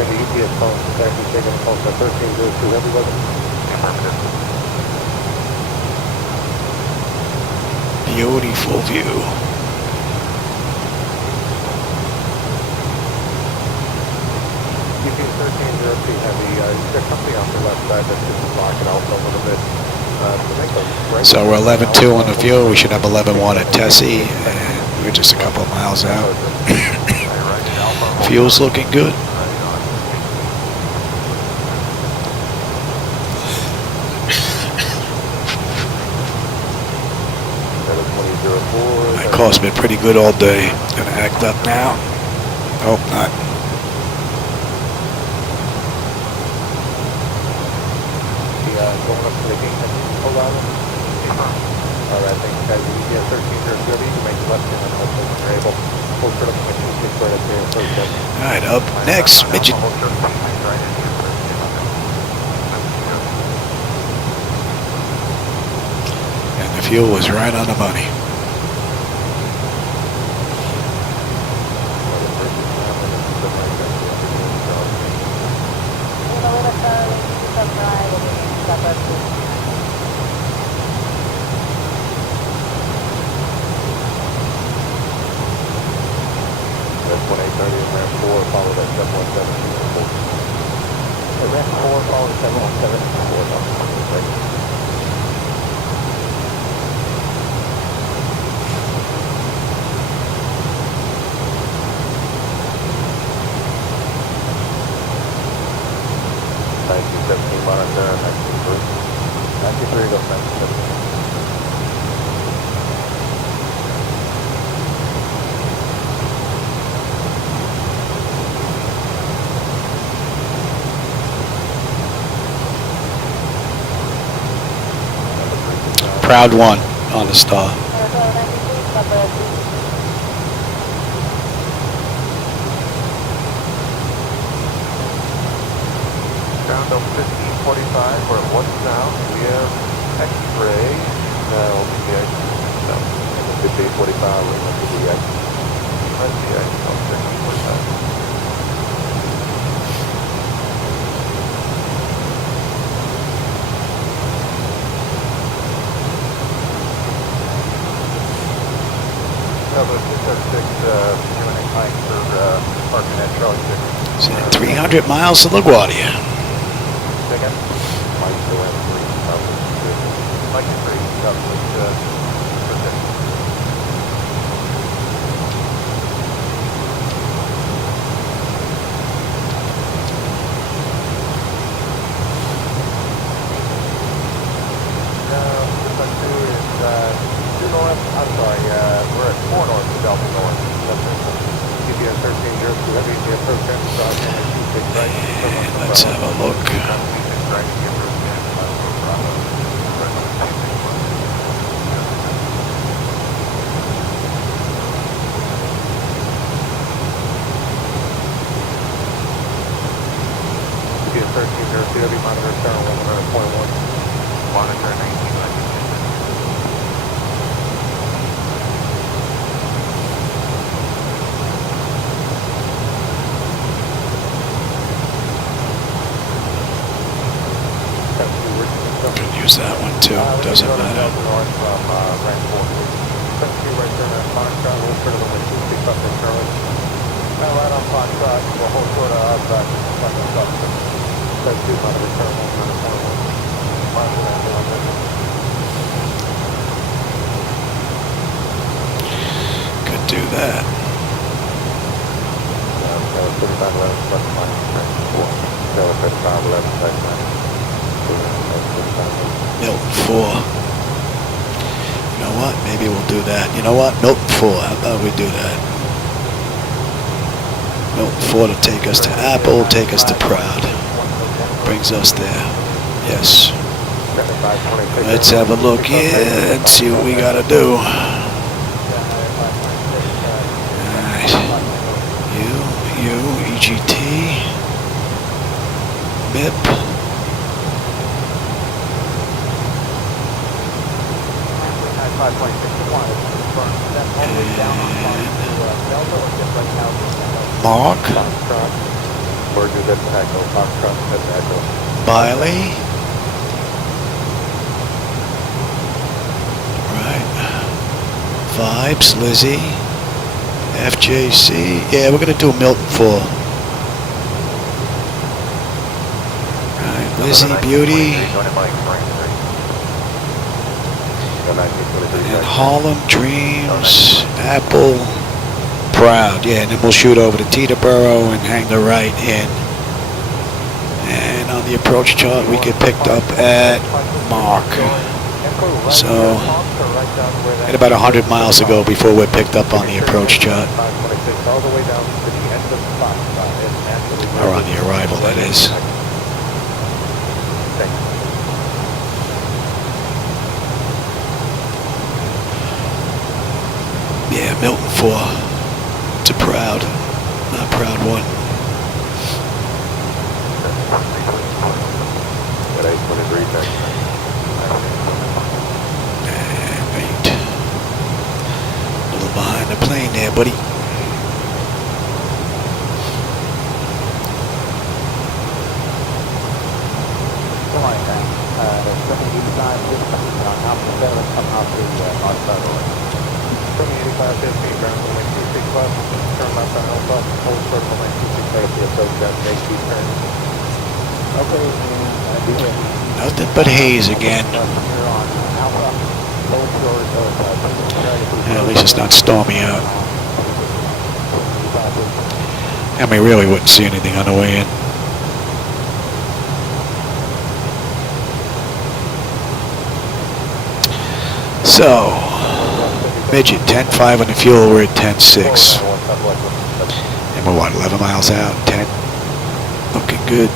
And the UPS phone is actually taking a call for 1302 Heavy Weather. Beautiful view. UPS 1302 Heavy, there's something on the left side that's just blocking also a little bit. So we're 11.2 on the fuel. We should have 11.1 at Tessie, and we're just a couple of miles out. Fuel's looking good. My car's been pretty good all day. Gonna act up now. Hope not. Going up to the gate and hold on. Alright, thanks guys. You get 1302 you make the left hand and hopefully when you're able. Full critical mission 6 right up there. Alright, up next, midget. And the fuel was right on the money. That's 1830 and ramp 4, followed at 717. Ramp 4 followed at 717. Monitor, 93 goes 97. Proud one on the star. Ground up 1545, we're at 1 south. We have X-ray. Now, the no, 1545, we're going to the X. Let's see, X, 1545. So 300 miles to LaGuardia. Let's have a look. monitor turn 100.1. Monitor 1900. Could use that one too. Doesn't matter. North from rank 4. Right turn at Foxtrot, we'll turn the wind 26 up in Charlotte. Now right on Foxtrot, we'll hold short of outside, like a stop. That's 2 monitor turn 100.1. Monitor that 100. Could do that. 3511 plus minus rank 4. So 3511 plus minus. Milton 4. You know what? Maybe we'll do that. You know what? Milton 4. How about we do that? Milton 4 to take us to Apple, take us to Proud. Brings us there. Yes. Let's have a look here and see what we got to do. Alright. EGT. MIP. Mark. Biley. Right. Vibes, Lizzie. FJC. Yeah, we're going to do Milton 4. Right. Lizzie, Beauty. And Harlem, Dreams, Apple, Proud. Yeah, and then we'll shoot over to Teterboro and hang the right in. And on the approach chart, we get picked up at Mark. So, at about 100 miles ago before we're picked up on the approach chart. Or on the arrival, that is. Yeah, Milton 4 to Proud, not Proud 1. And 8. A little behind the plane there, buddy. Nothing but haze again. Yeah, at least it's not stormy out. And we really wouldn't see anything on the way in. So, midget 10.5 on the fuel, we're at 10.6. And we're what, 11 miles out, 10. Looking good.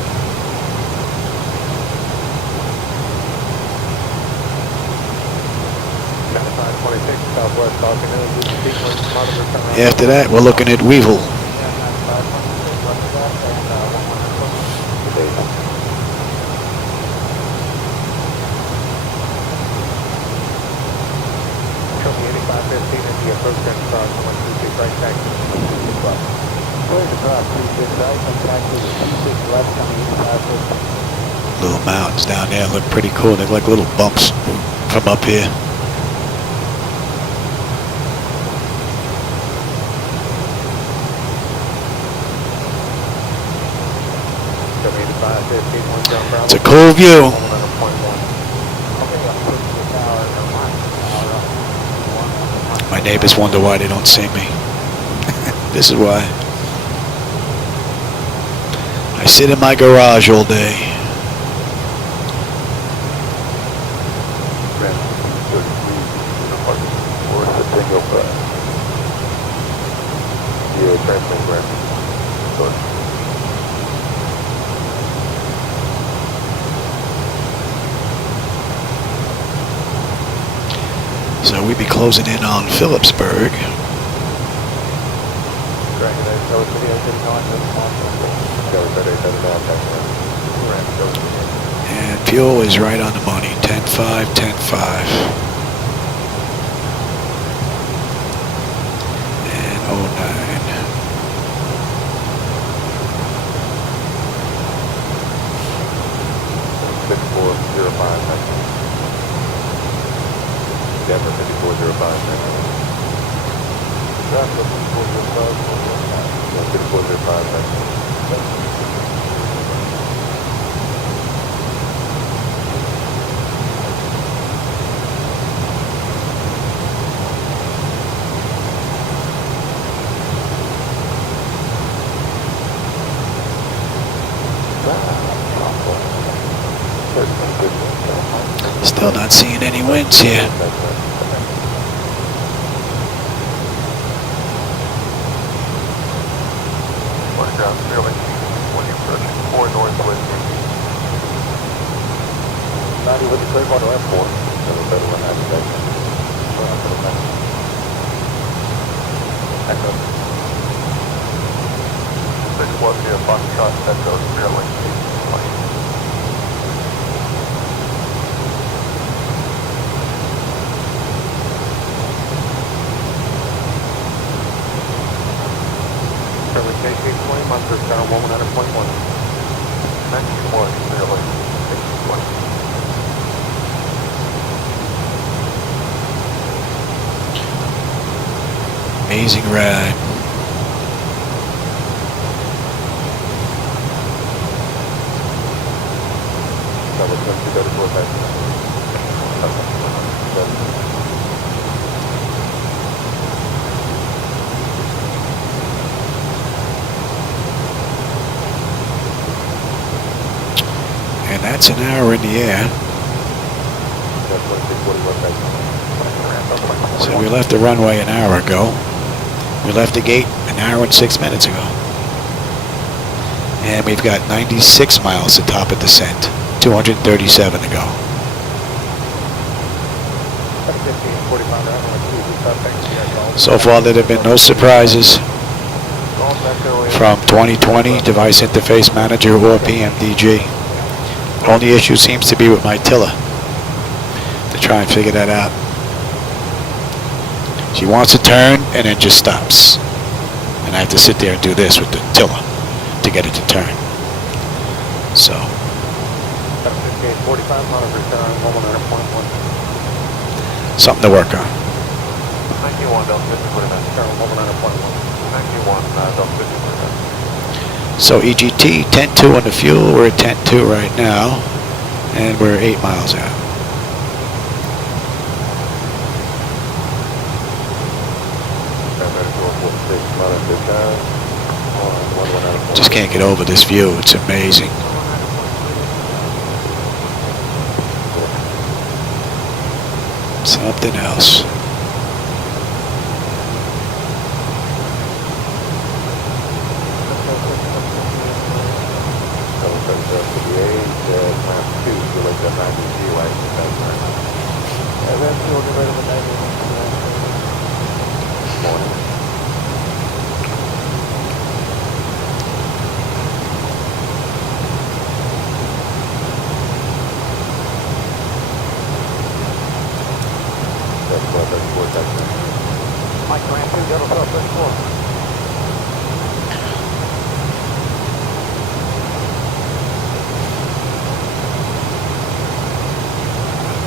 After that, we're looking at Weevil. Little mountains down there look pretty cool. They're like little bumps from up here. It's a cool view. My neighbors wonder why they don't see me. This is why. I sit in my garage all day. So we'd be closing in on Phillipsburg. And fuel is right on the money, 10.5, 10.5. And 09. 5405. Denver 5405. That's 5405. Still not seeing any winds here. Northbound, Sterling, when you approach 4 northwest. 90 with the Clearwater Airport. A little better when I'm back. Echo. 6-1 here, Foxtrot, Echo, Sterling, KK20, Monster Star 100.1. 91, Sterling, 620. Amazing ride. Double 20, go to 4,000. And that's an hour in the air. So we left the runway an hour ago. We left the gate an hour and 6 minutes ago. And we've got 96 miles to top of descent, 237 to go. So far there have been no surprises from 2020 Device Interface Manager or PMDG. Only issue seems to be with my tiller, to try and figure that out. She wants to turn and then just stops. And I have to sit there and do this with the tiller to get it to turn. So. Something to work on. 91, Delta 50, So EGT 10.2 on the fuel. We're at 10.2 right now, and we're 8 miles out. Just can't get over this view. It's amazing. Something else.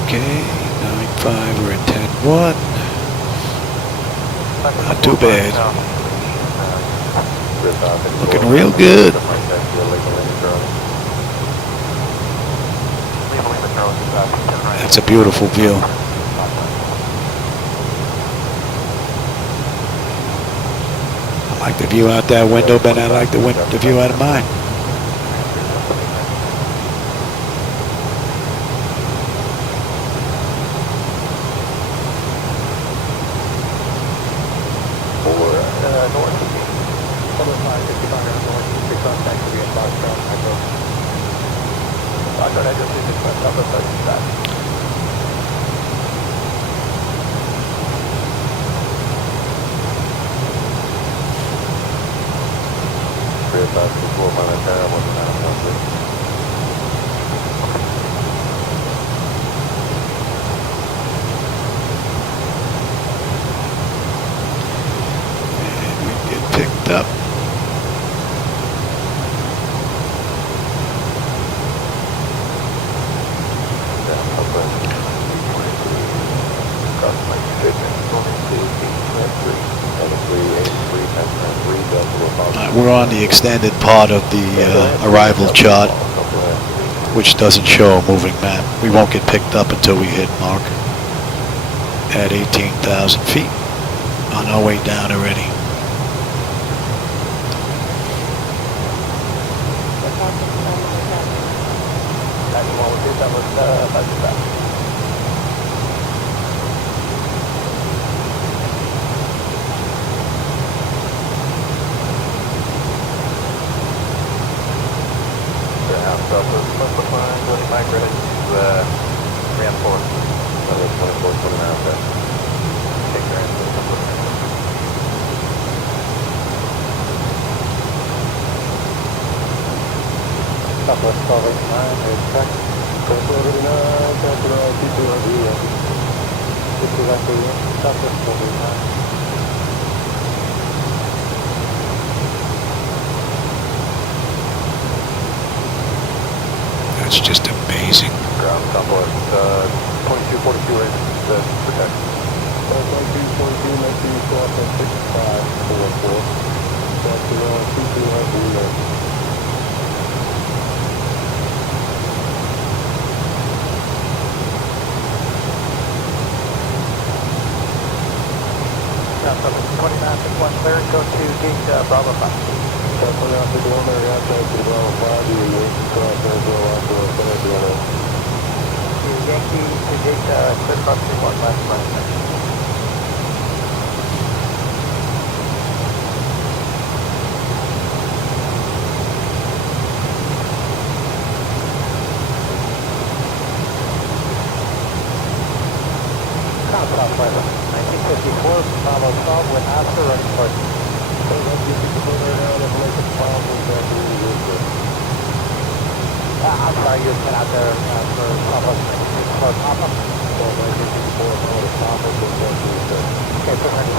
Okay, 9.5, we're at 10.1. Not too bad. Looking real good. That's a beautiful view. I like the view out that window, but I like the view out of mine. picked up. We're on the extended part of the arrival chart, which doesn't show a moving map. We won't get picked up until we hit mark at 18,000 feet on our way down already. Southwest 1289, there's check. Coast 1289, transfer on T2RV. This is actually Southwest 1289. That's just amazing. Ground Southwest 2242 right, protect. 2242, let's see, Southwest 6544. Transfer on T2RV. Southwest 2961 clear, go to gate Bravo 5. Southwest 961, there, outside to Bravo 5, you cross over, off the center, Yankee to gate clear cross 31 left right. Southwest 1954, Bravo 12 with Oscar running for I'm sorry, you were out there for Southwest 1954 Papa. Okay, 297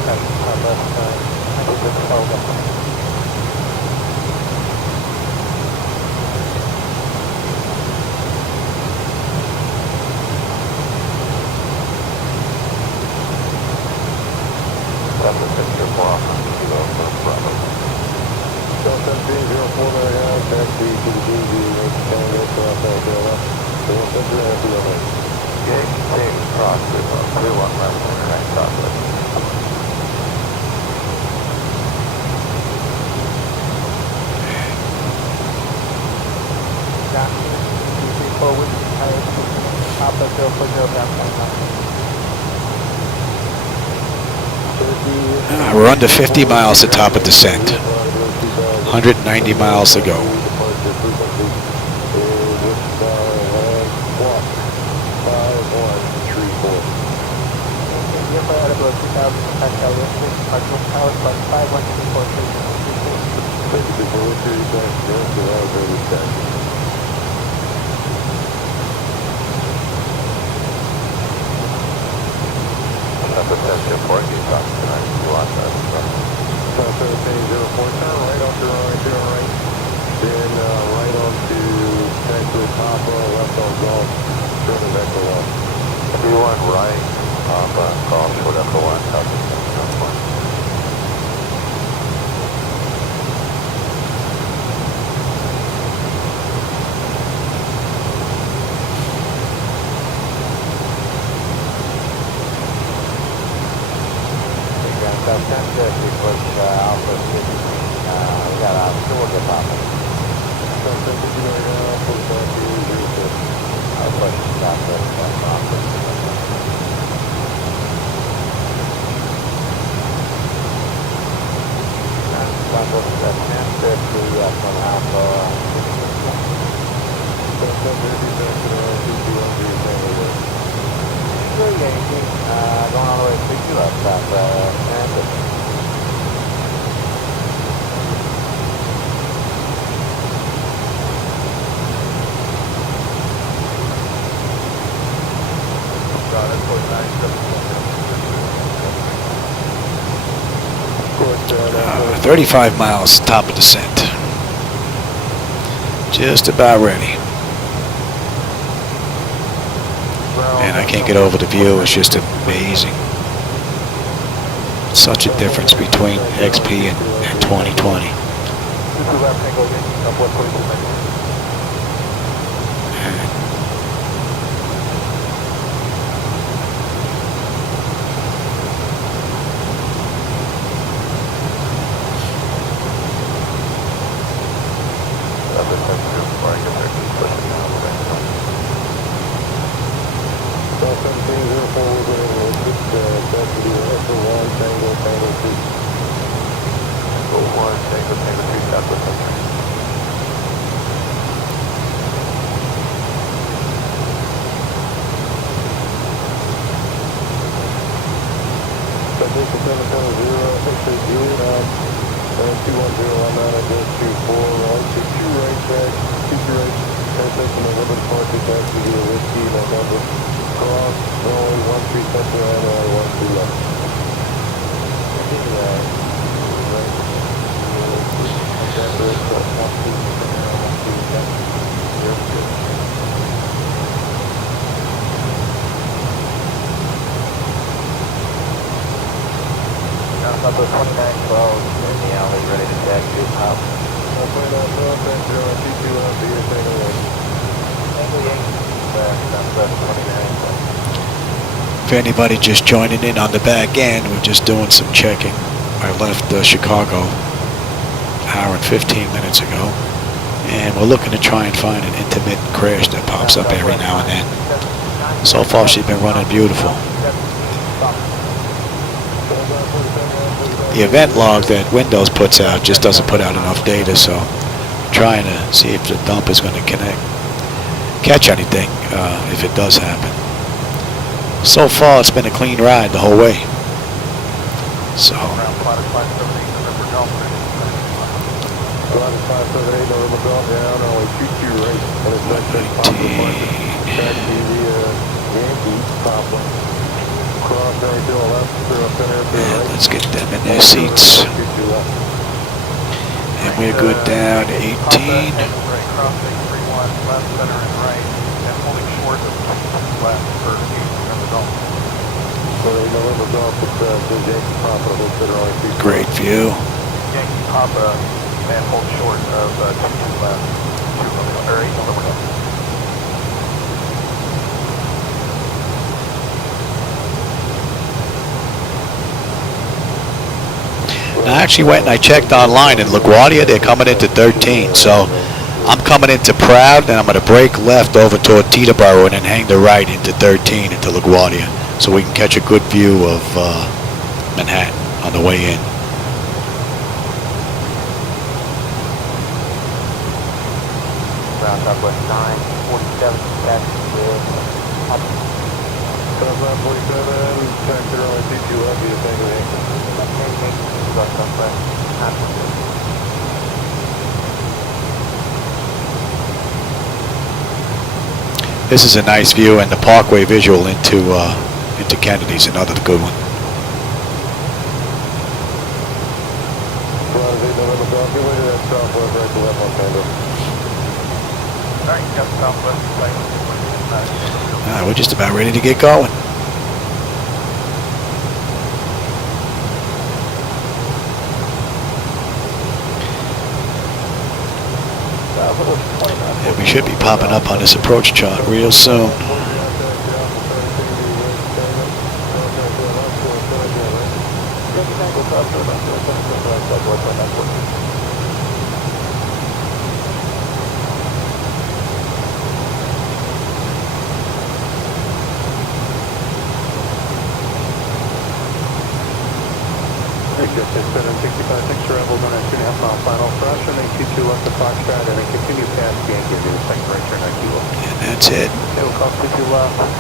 Southwest 1954. We're under 50 miles to top of descent. 190 miles to go. 35 miles, top of descent. Just about ready. And I can't get over the view. It's just amazing. Such a difference between XP and 2020. Number 2912 in the alley, ready to taxi top. If anybody just joining in on the back end, we're just doing some checking. I left Chicago an hour and 15 minutes ago, and we're looking to try and find an intermittent crash that pops up every now and then. So far, she's been running beautiful. The event log that Windows puts out just doesn't put out enough data, so I'm trying to see if the dump is going to catch anything if it does happen. So far, it's been a clean ride the whole way. So. And let's get them in their seats. And we're good down to 18. Great view. Yankee Papa and hold short of 22 left, 2 or 8 over. I actually went and I checked online in LaGuardia. They're coming into 13, so I'm coming into Proud, and I'm going to break left over toward Teterboro and then hang the right into 13 into LaGuardia, so we can catch a good view of Manhattan on the way in. Ground Southwest 947, taxi with 47, taxi only CQ left, you think of it. This is a nice view, and the Parkway visual into Kennedy's another good one. We're just about ready to get going. And we should be popping up on this approach chart real soon. And that's it.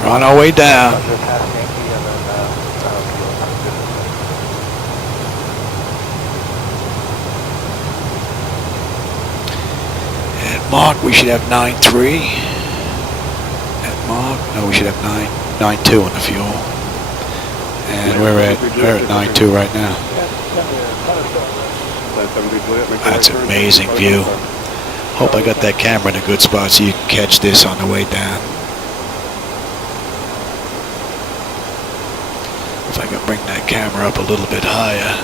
We're on our way down. At Mark, we should have 9.3. At Mark, no, we should have 9.2 on the fuel. And we're at 9.2 right now. That's an amazing view. Hope I got that camera in a good spot so you can catch this on the way down. If I can bring that camera up a little bit higher.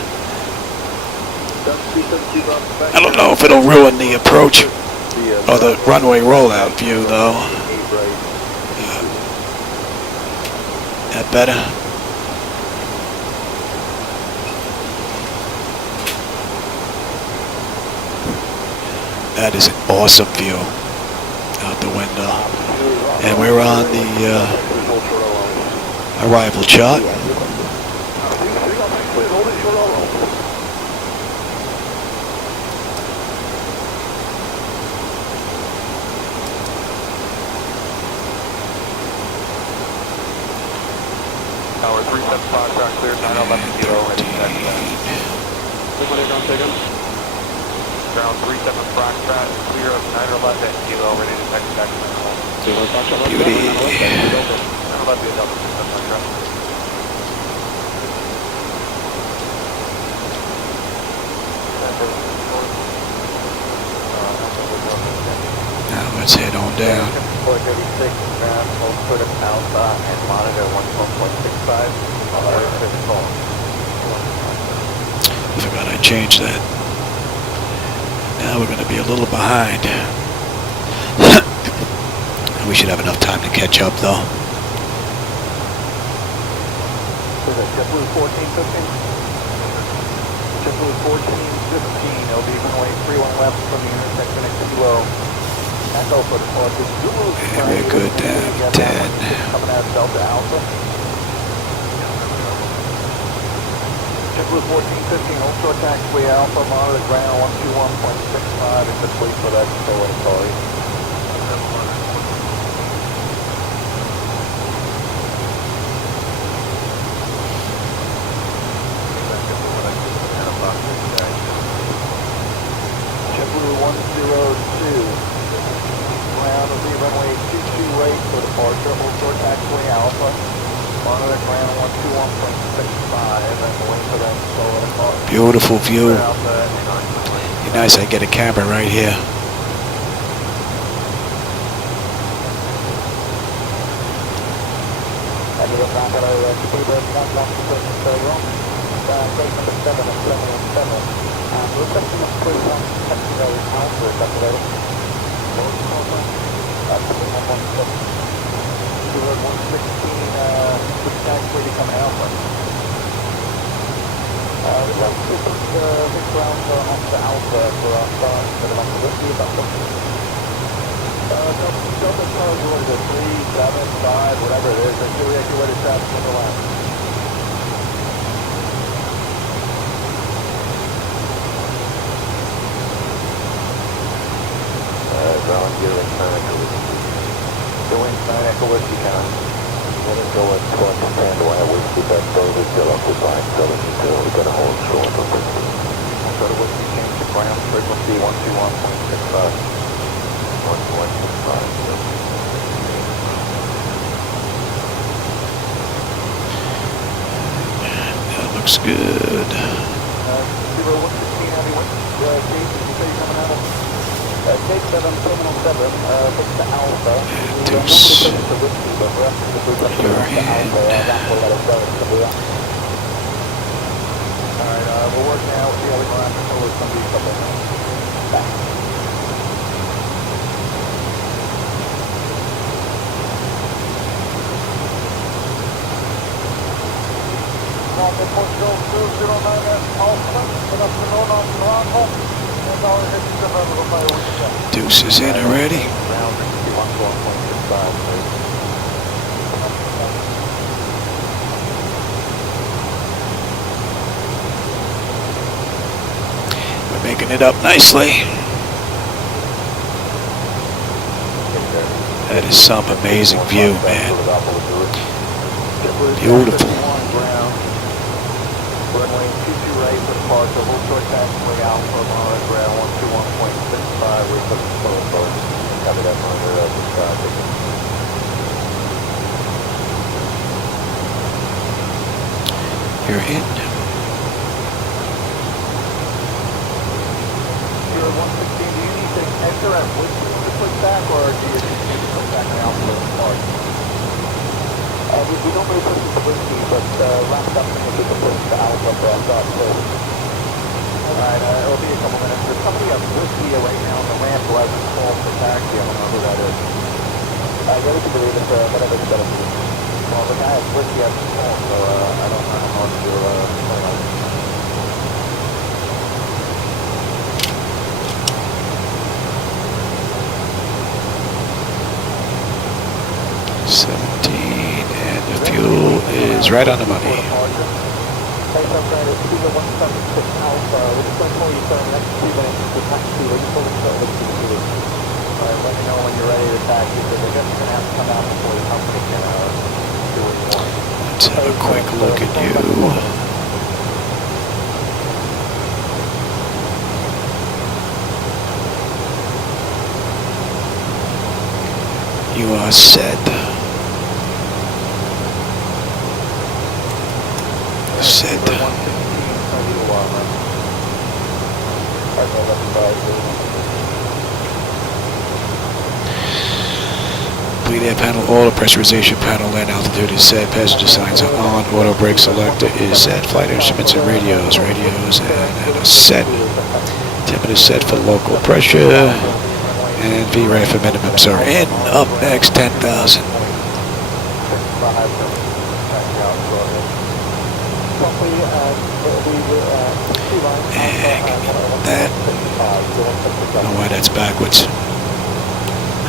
I don't know if it'll ruin the approach or the runway rollout view though. That better? That is an awesome view out the window. And we're on the arrival chart. Tower 375, track clear, 911 kilo, ready to taxi. Ground 37 Foxtrot, clear of 911 kilo, ready to taxi. Beauty. 911 Delta 37 Foxtrot. Now let's head on down. 436, ground, hold short of Alpha, and monitor 11.65. Forgot I changed that. Now we're going to be a little behind. We should have enough time to catch up though. JetBlue 1415. JetBlue 1415, LB runway 31 left from the intersection at Kilo. Echo for departure. And we're good down 10. Coming out of Delta Alpha. JetBlue 1415, hold short taxiway Alpha, monitor ground 121.65, and complete for that control authority. JetBlue 102. Ground will be runway 22 right for departure. Hold short taxiway Alpha. Monitor ground 121.65 and wait for that control authority. Beautiful view. Be nice I get a camera right here. And you're back at our speedboat 117 Break number 7 and 7. Reception of 31 Texas Alpha, Texas. Speedboat 116, switch taxiway to come Alpha. We'd like to put this ground onto Alpha for our start, instead of onto Whiskey, Delta Charlie, what is it, 3, 7, 5, whatever it is, until we actually ready to traffic on the line. Ground, gearing 9 Echo Whiskey. Going 9 Echo Whiskey, Con. Let us go at 20 Sandwire Whiskey, that boat is still up to 572, we got a hold short of Whiskey. Go to Whiskey, change to ground, frequency 121.65. 1.65. That looks good. 0116 Abbey West, Jason, you say you're coming out of Gate 7, Terminal 7, fix to Alpha. We don't Deuce. want to to Whiskey, but we're up to the Your to hand. Alpha, that will let us go. Alright, we're working out, see how we can wrap until it's going to be a couple of minutes. Back. Northern Portugal 209 Alpha, good afternoon on arrival, and our heading to November by Whiskey. Deuce is in already. Ground 121.65. We're making it up nicely. That is some amazing view, man. Beautiful. Runway 22 right for departure, hold short taxiway Alpha, monitor ground 121.65, wait for the control authority. Copy that monitor as it's traffic. You're in. pressure at whiskey when you push back, or do you just need to come back and out for the part? We don't really push it to whiskey, but last up we can push the alpha for our start too. Alright, it'll be a couple minutes. There's somebody up whiskey right now on the ramp who hasn't called for taxi. I don't know who that is. Yeah, we can believe it's whatever it's better for you. Well, the guy at whiskey hasn't called, so I don't know if you're 17, and the fuel is right on the money. Let me know when you're ready to taxi, because they're just going to have to come out before the company can do what you want. Let's have a quick look at you. You are set. Set. Bleed air panel, auto pressurization panel, land altitude is set, passenger signs are on, auto brake selector is set, flight instruments and radios and are set. Temperature is set for local pressure, and VRAF minimums are in. Up next, 10,000. That. I don't know why that's backwards.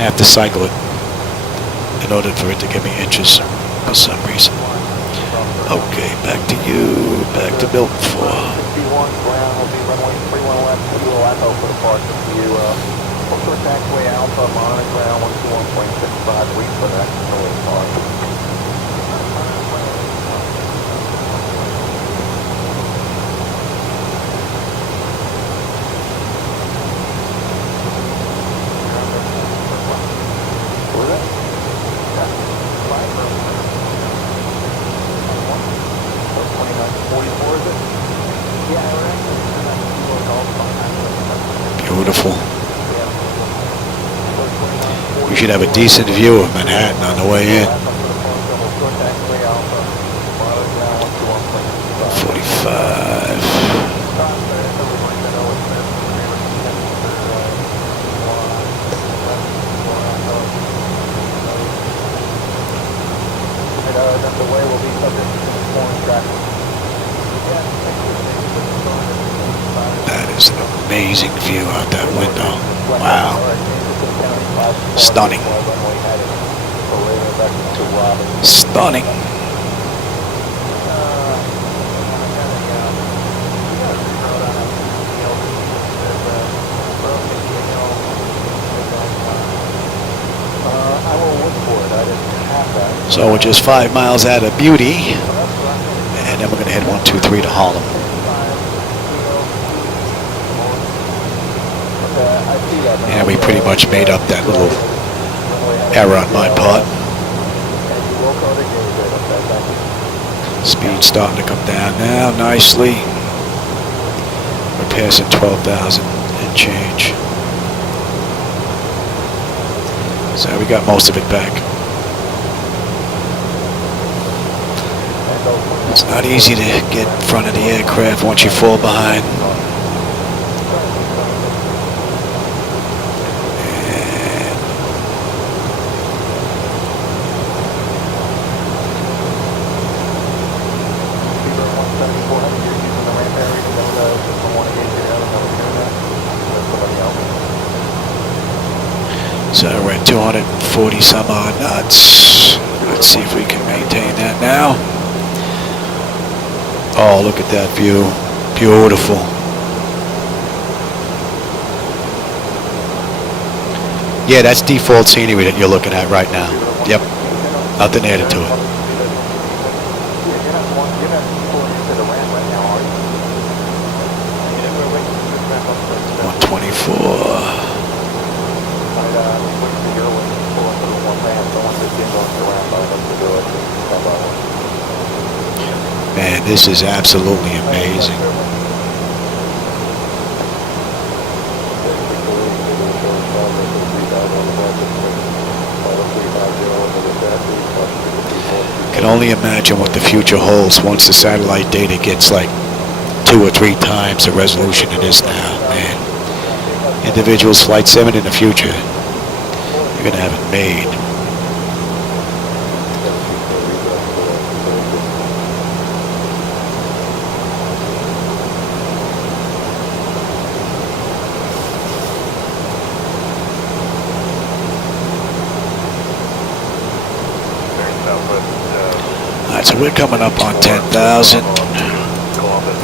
I have to cycle it in order for it to give me inches for some reason. Okay, back to you. Back to Milton 4. B1 ground will be runway 31 left, fuel echo for the park to you. Full taxiway Alpha, monitor ground 121.65, wait for the next noise park. Beautiful. We should have a decent view of Manhattan on the way in. 45. That is an amazing view out that window. Wow. Stunning. Stunning. So we're just 5 miles out of Beauty, and then we're going to head 123 to Harlem. And we pretty much made up that little error on my part. Speed starting to come down now nicely. We're passing 12,000 and change. So we got most of it back. It's not easy to get in front of the aircraft once you fall behind. So we're at 240 some odd knots. Let's see if we can maintain that now. Oh, look at that view. Beautiful. Yeah, that's default scenery that you're looking at right now. Yep. Nothing added to it. 124. Man, this is absolutely amazing. can only imagine what the future holds once the satellite data gets like 2 or 3 times the resolution it is now, man. Individuals flight sim in the future, you're gonna have it made. Alright, so we're coming up on 10,000.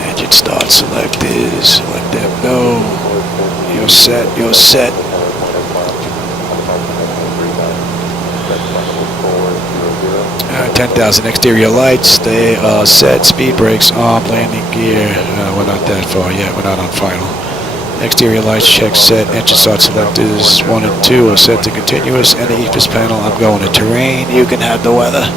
Engine start selectors. Let them know. You're set, you're set. 10,000 exterior lights. They are set. Speed brakes on. Landing gear. We're not that far yet. We're not on final. Exterior lights check set. Engine start selectors 1 and 2 are set to continuous. And the EFIS panel. I'm going to terrain. You can have the weather.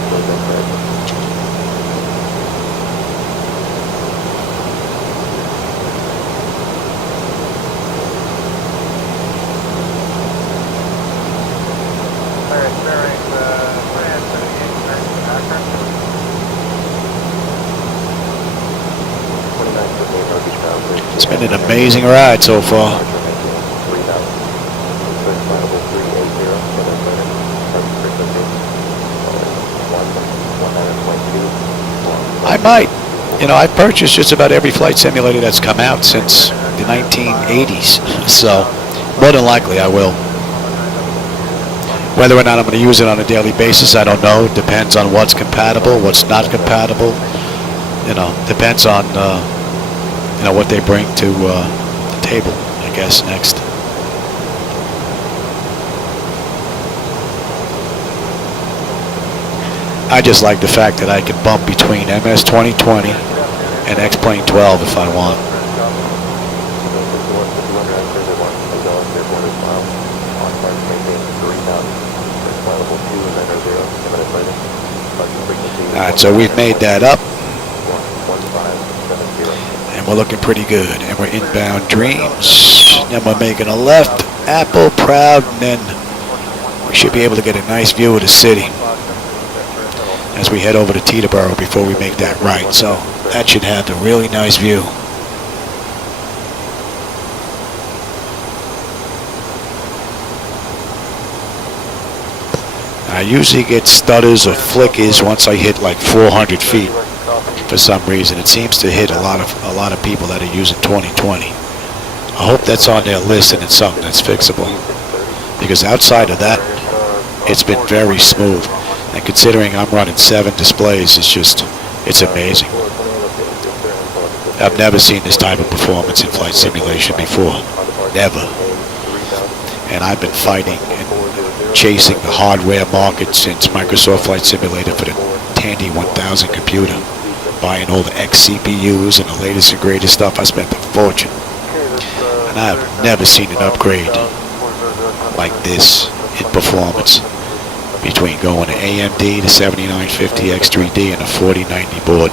It's been an amazing ride so far. I might. You know, I've purchased just about every flight simulator that's come out since the 1980s. So, more than likely I will. Whether or not I'm going to use it on a daily basis, I don't know. Depends on what's compatible, what's not compatible. You know, depends on you know, what they bring to the table, I guess, next. I just like the fact that I can bump between MS 2020 and X-Plane 12 if I want. Alright, so we've made that up. And we're looking pretty good. And we're inbound Dreams. Then we're making a left. Apple, Proud, and then we should be able to get a nice view of the city as we head over to Teterboro before we make that right. So that should have a really nice view. I usually get stutters or flickers once I hit like 400 feet. For some reason, it seems to hit a lot of people that are using 2020. I hope that's on their list and it's something that's fixable. Because outside of that, it's been very smooth. And considering I'm running 7 displays, it's amazing. I've never seen this type of performance in flight simulation before. Never. And I've been fighting and chasing the hardware market since Microsoft Flight Simulator for the Tandy 1000 computer. Buying all the X CPUs and the latest and greatest stuff. I spent a fortune. And I've never seen an upgrade like this in performance between going to AMD, the 7950 X3D, and the 4090 board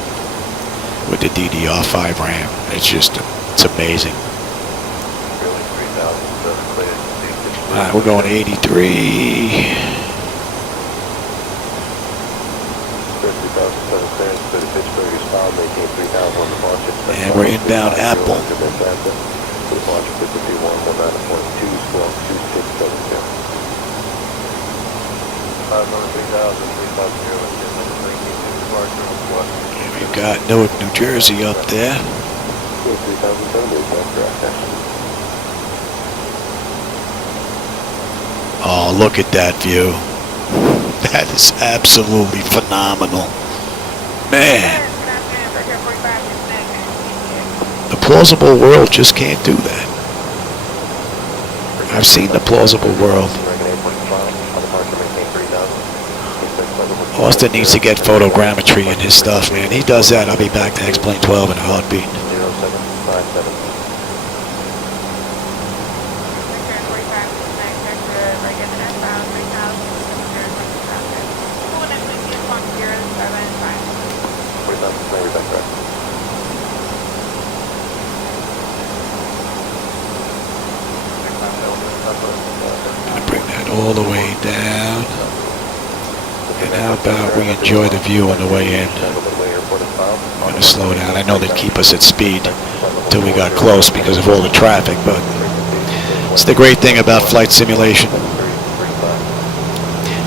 with the DDR5 RAM. It's amazing. Alright, we're going to 83. And we're inbound Apple. We've got Newark, New Jersey up there. Oh, look at that view. That is absolutely phenomenal. Man. The plausible world just can't do that. I've seen the plausible world. Austin needs to get photogrammetry in his stuff, man. He does that, I'll be back to X-Plane 12 in a heartbeat. Gonna bring that all the way down. And how about we enjoy the view on the way in? I'm going to slow down. I know they'd keep us at speed till we got close because of all the traffic, but it's the great thing about flight simulation.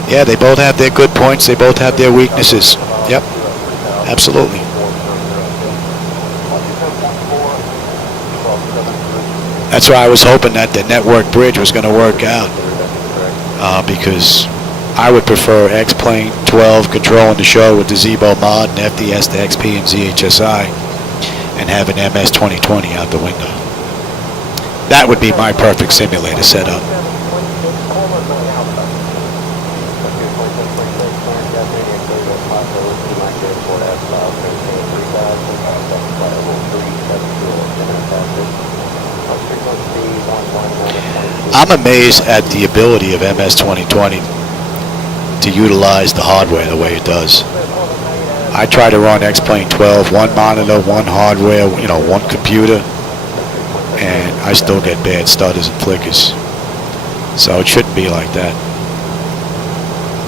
Yeah, they both have their good points. They both have their weaknesses. Yep, absolutely. That's why I was hoping that the network bridge was going to work out, because I would prefer X-Plane 12 controlling the show with the Zebo mod and FDS to XP and ZHSI and have an MS 2020 out the window. That would be my perfect simulator setup. I'm amazed at the ability of MS 2020 to utilize the hardware the way it does. I try to run X-Plane 12, one monitor, one hardware, one computer, and I still get bad stutters and flickers. So it shouldn't be like that.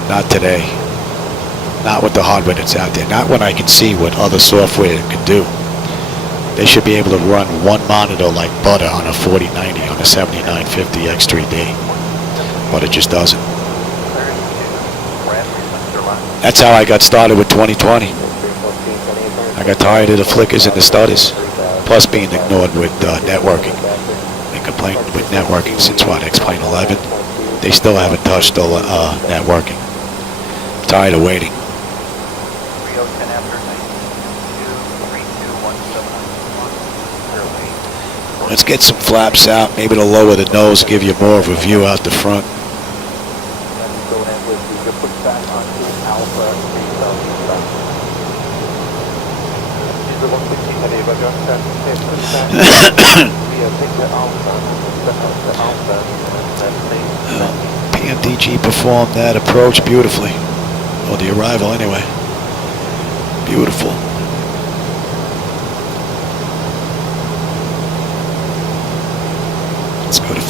Not today. Not with the hardware that's out there. Not when I can see what other software can do. They should be able to run one monitor like butter on a 4090 on a 7950 X3D. But it just doesn't. That's how I got started with 2020. I got tired of the flickers and the stutters, plus being ignored with networking. Been complaining with networking since what, X-Plane 11? They still haven't touched the networking. Tired of waiting. Let's get some flaps out. Maybe to lower the nose, give you more of a view out the front. PMDG performed that approach beautifully. Or the arrival anyway. Beautiful. Let's go to 5.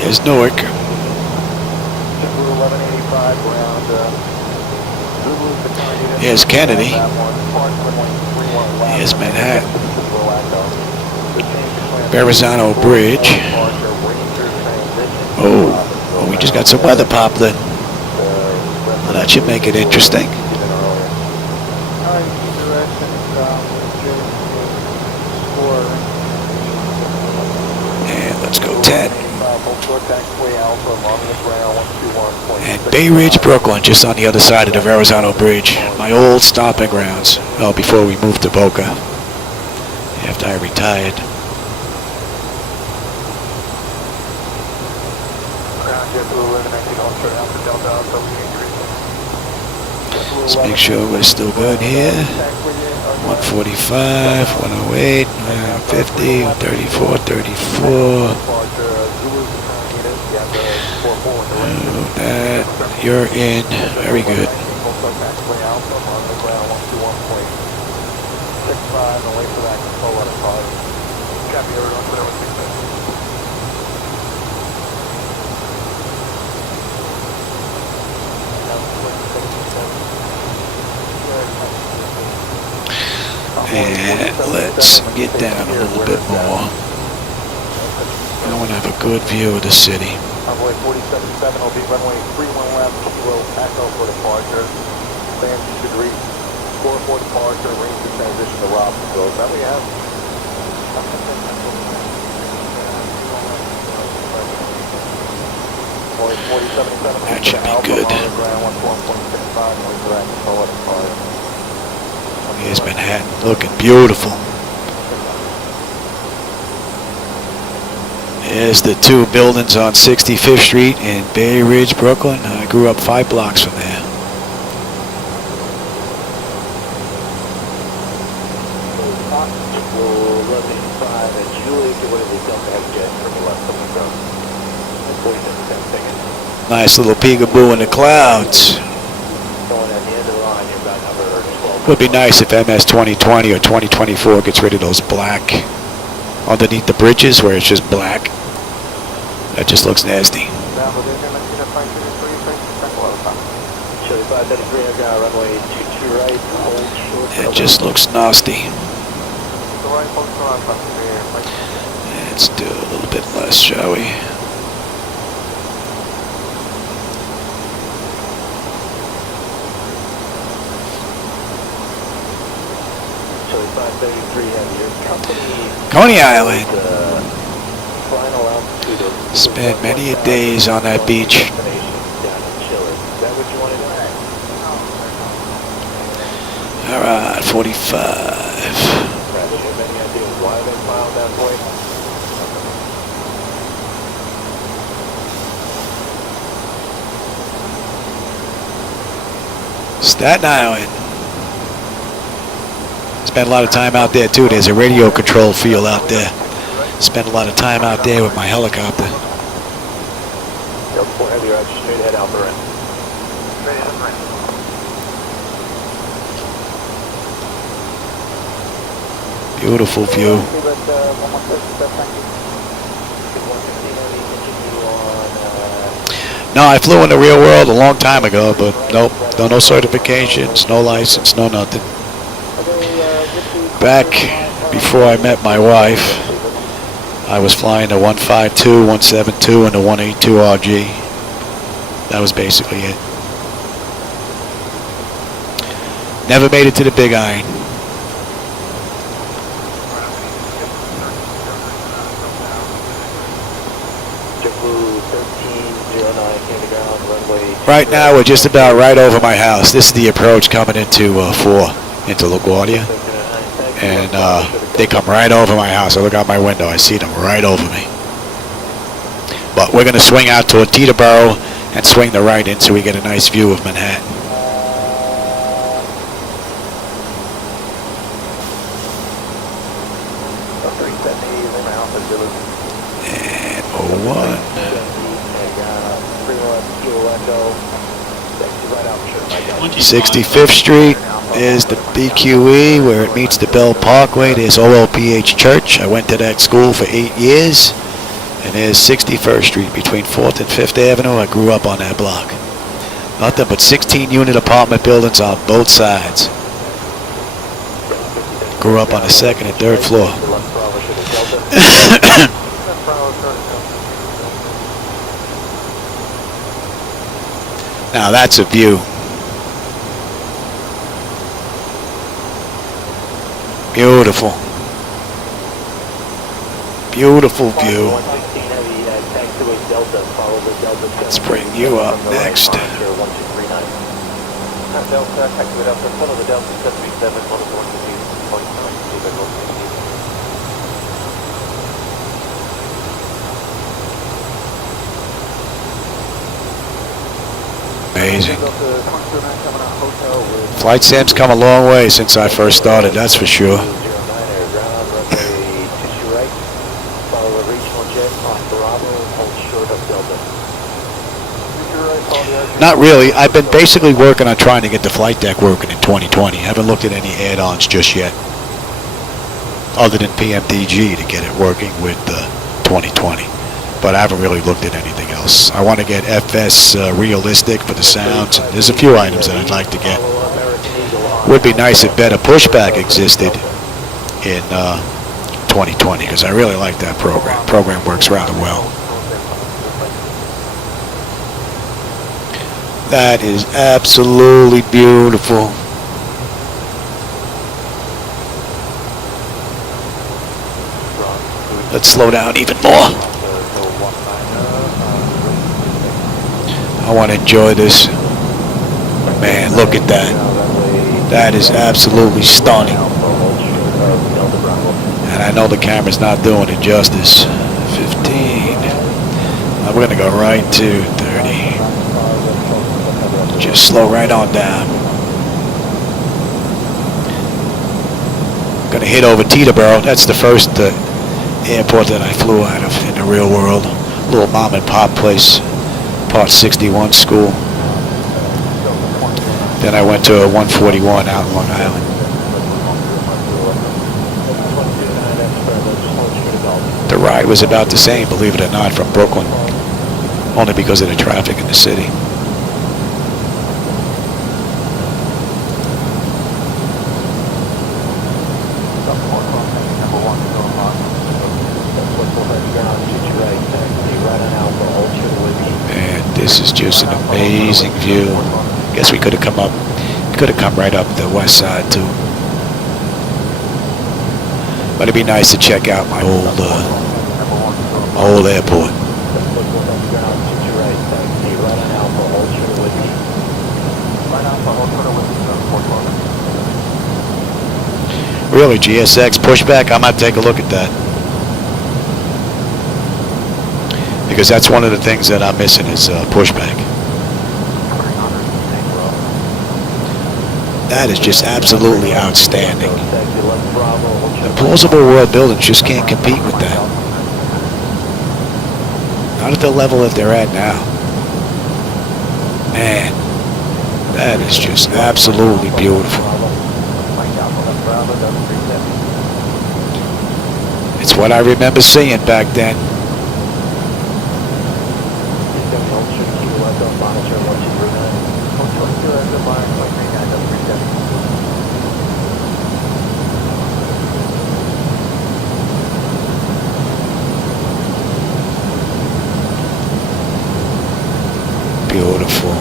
Here's Newark. Here's Kennedy. Here's Manhattan. Verrazano Bridge. Oh, we just got some weather popping. Well, that should make it interesting. And let's go 10. And Bay Ridge, Brooklyn, just on the other side of the Verrazano Bridge. My old stomping grounds. Oh, before we moved to Boca. After I retired. Let's make sure we're still good here. 145, 108, 50, 34, 34. That, you're in. Very good. And let's get down a little bit more. I want to have a good view of the city. Runway 47.7 will be runway 31 left, Kilo Echo for departure. Land should reach 44 departure, range to transition to Robbinsville. Is that what you have? That should be good. Here's Manhattan, looking beautiful. Here's the two buildings on 65th Street in Bay Ridge, Brooklyn. I grew up 5 blocks from there. Nice little peekaboo in the clouds. Would be nice if MS 2020 or 2024 gets rid of those black underneath the bridges where it's just black. That just looks nasty. Chili 533, I've got runway 22 right, hold short. It just looks nasty. Let's do a little bit less, shall we? Chili 533, have your company. Coney Island. Final altitude of Spent many a days on that beach. down in Chile. Is that what you wanted to add? All right, 45. Brad, do you have any idea why they filed that way? Staten Island. Spent a lot of time out there too. There's a radio control field out there. Spent a lot of time out there with my helicopter. Delta 4 Heavy, roger, straight ahead, Alpha right. Straight ahead, right. Beautiful view. No, I flew in the real world a long time ago, but nope, no certifications, no license, no nothing. Back before I met my wife, I was flying the 152, 172, and the 182 RG. That was basically it. Never made it to the Big Iron. Right now, we're just about right over my house. This is the approach coming into LaGuardia, and they come right over my house. I look out my window, I see them right over me. But we're going to swing out toward Teterboro and swing the right in so we get a nice view of Manhattan. And 01. 65th Street is the BQE where it meets the Bell Parkway. There's OLPH Church. I went to that school for 8 years. And there's 61st Street between 4th and 5th Avenue. I grew up on that block. Nothing but 16-unit apartment buildings on both sides. Grew up on the 2nd and 3rd floor. Now that's a view. Beautiful. Beautiful view. Let's bring you up next. Amazing. Flight sim's come a long way since I first started, that's for sure. Not really. I've been basically working on trying to get the flight deck working in 2020. I haven't looked at any add-ons just yet, other than PMDG to get it working with 2020. But I haven't really looked at anything else. I want to get FS realistic for the sounds. And there's a few items that I'd like to get. Would be nice if better pushback existed in 2020 because I really like that program. Program works rather well. That is absolutely beautiful. Let's slow down even more. I want to enjoy this. Man, look at that. That is absolutely stunning. And I know the camera's not doing it justice. 15. We're going to go right to 30. Just slow right on down. Going to hit over Teterboro. That's the first airport that I flew out of in the real world. Little mom and pop place. Part 61 school. Then I went to a 141 out in Long Island. The ride was about the same, believe it or not, from Brooklyn. only because of the traffic in the city. And this is just an amazing view. Guess we could have come right up the west side too. But it'd be nice to check out my old airport. Really, GSX pushback? I might take a look at that. Because that's one of the things that I'm missing is pushback. That is just absolutely outstanding. The plausible world buildings just can't compete with that. Not at the level that they're at now. Man, that is just absolutely beautiful. It's what I remember seeing back then. Beautiful.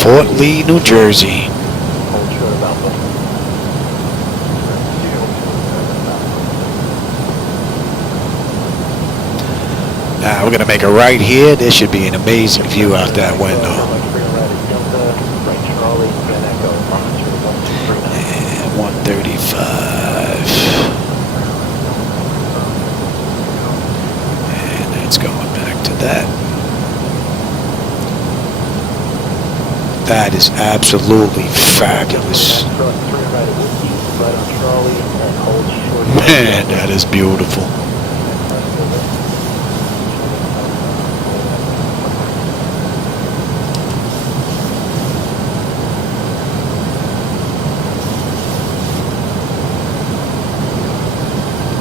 Fort Lee, New Jersey. Now we're going to make a right here. This should be an amazing view out that window. And 135. And that's going back to that. That is absolutely fabulous. Man, that is beautiful.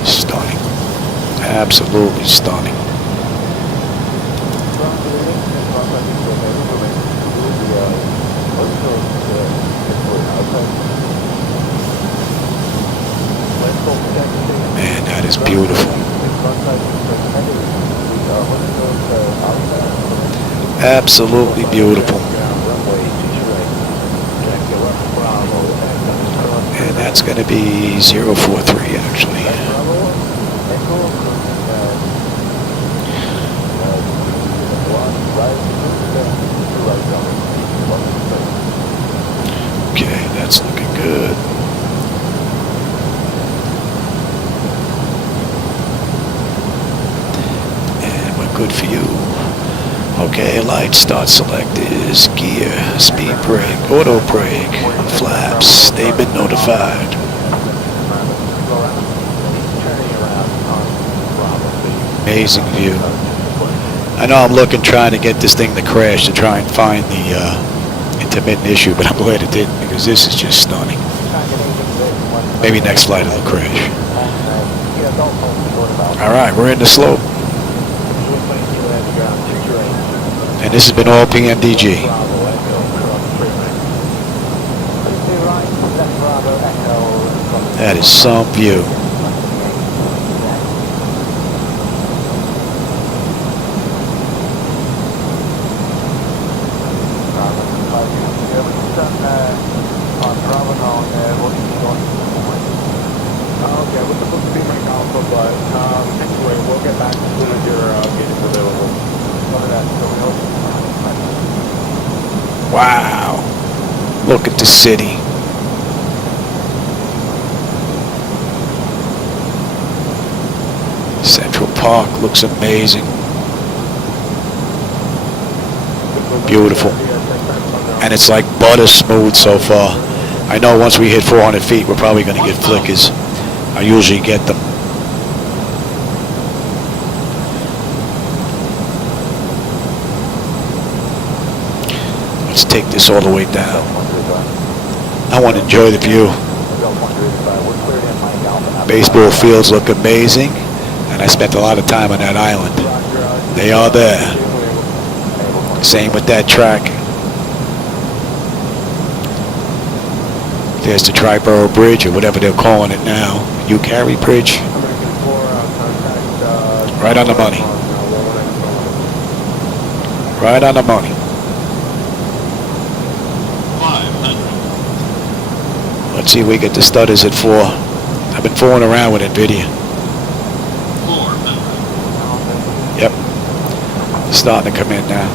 Stunning. Absolutely stunning. Man, that is beautiful. Absolutely beautiful. And that's going to be 043 actually. Okay, that's looking good. Good for you. Okay, lights start selectors, gear, speed brake, auto brake, flaps, they've been notified. Amazing view. I know I'm trying to get this thing to crash to try and find the intermittent issue, but I'm glad it didn't because this is just stunning. Maybe next flight it'll crash. Alright, we're in the slope. And this has been all PMDG. That is some view. Okay, we're supposed to be right now, but anyway, we'll get back as soon as your gate is available. Wow. Look at the city. Central Park looks amazing. Beautiful. And it's like butter smooth so far. I know once we hit 400 feet, we're probably going to get flickers. I usually get them. Let's take this all the way down. I want to enjoy the view. Baseball fields look amazing, and I spent a lot of time on that island. They are there. Same with that track. There's the Triborough Bridge, or whatever they're calling it now. Ucari Bridge. Right on the money. Right on the money. 500. Let's see if we get the stutters at 4. I've been fooling around with NVIDIA. 400. Yep. Starting to come in now.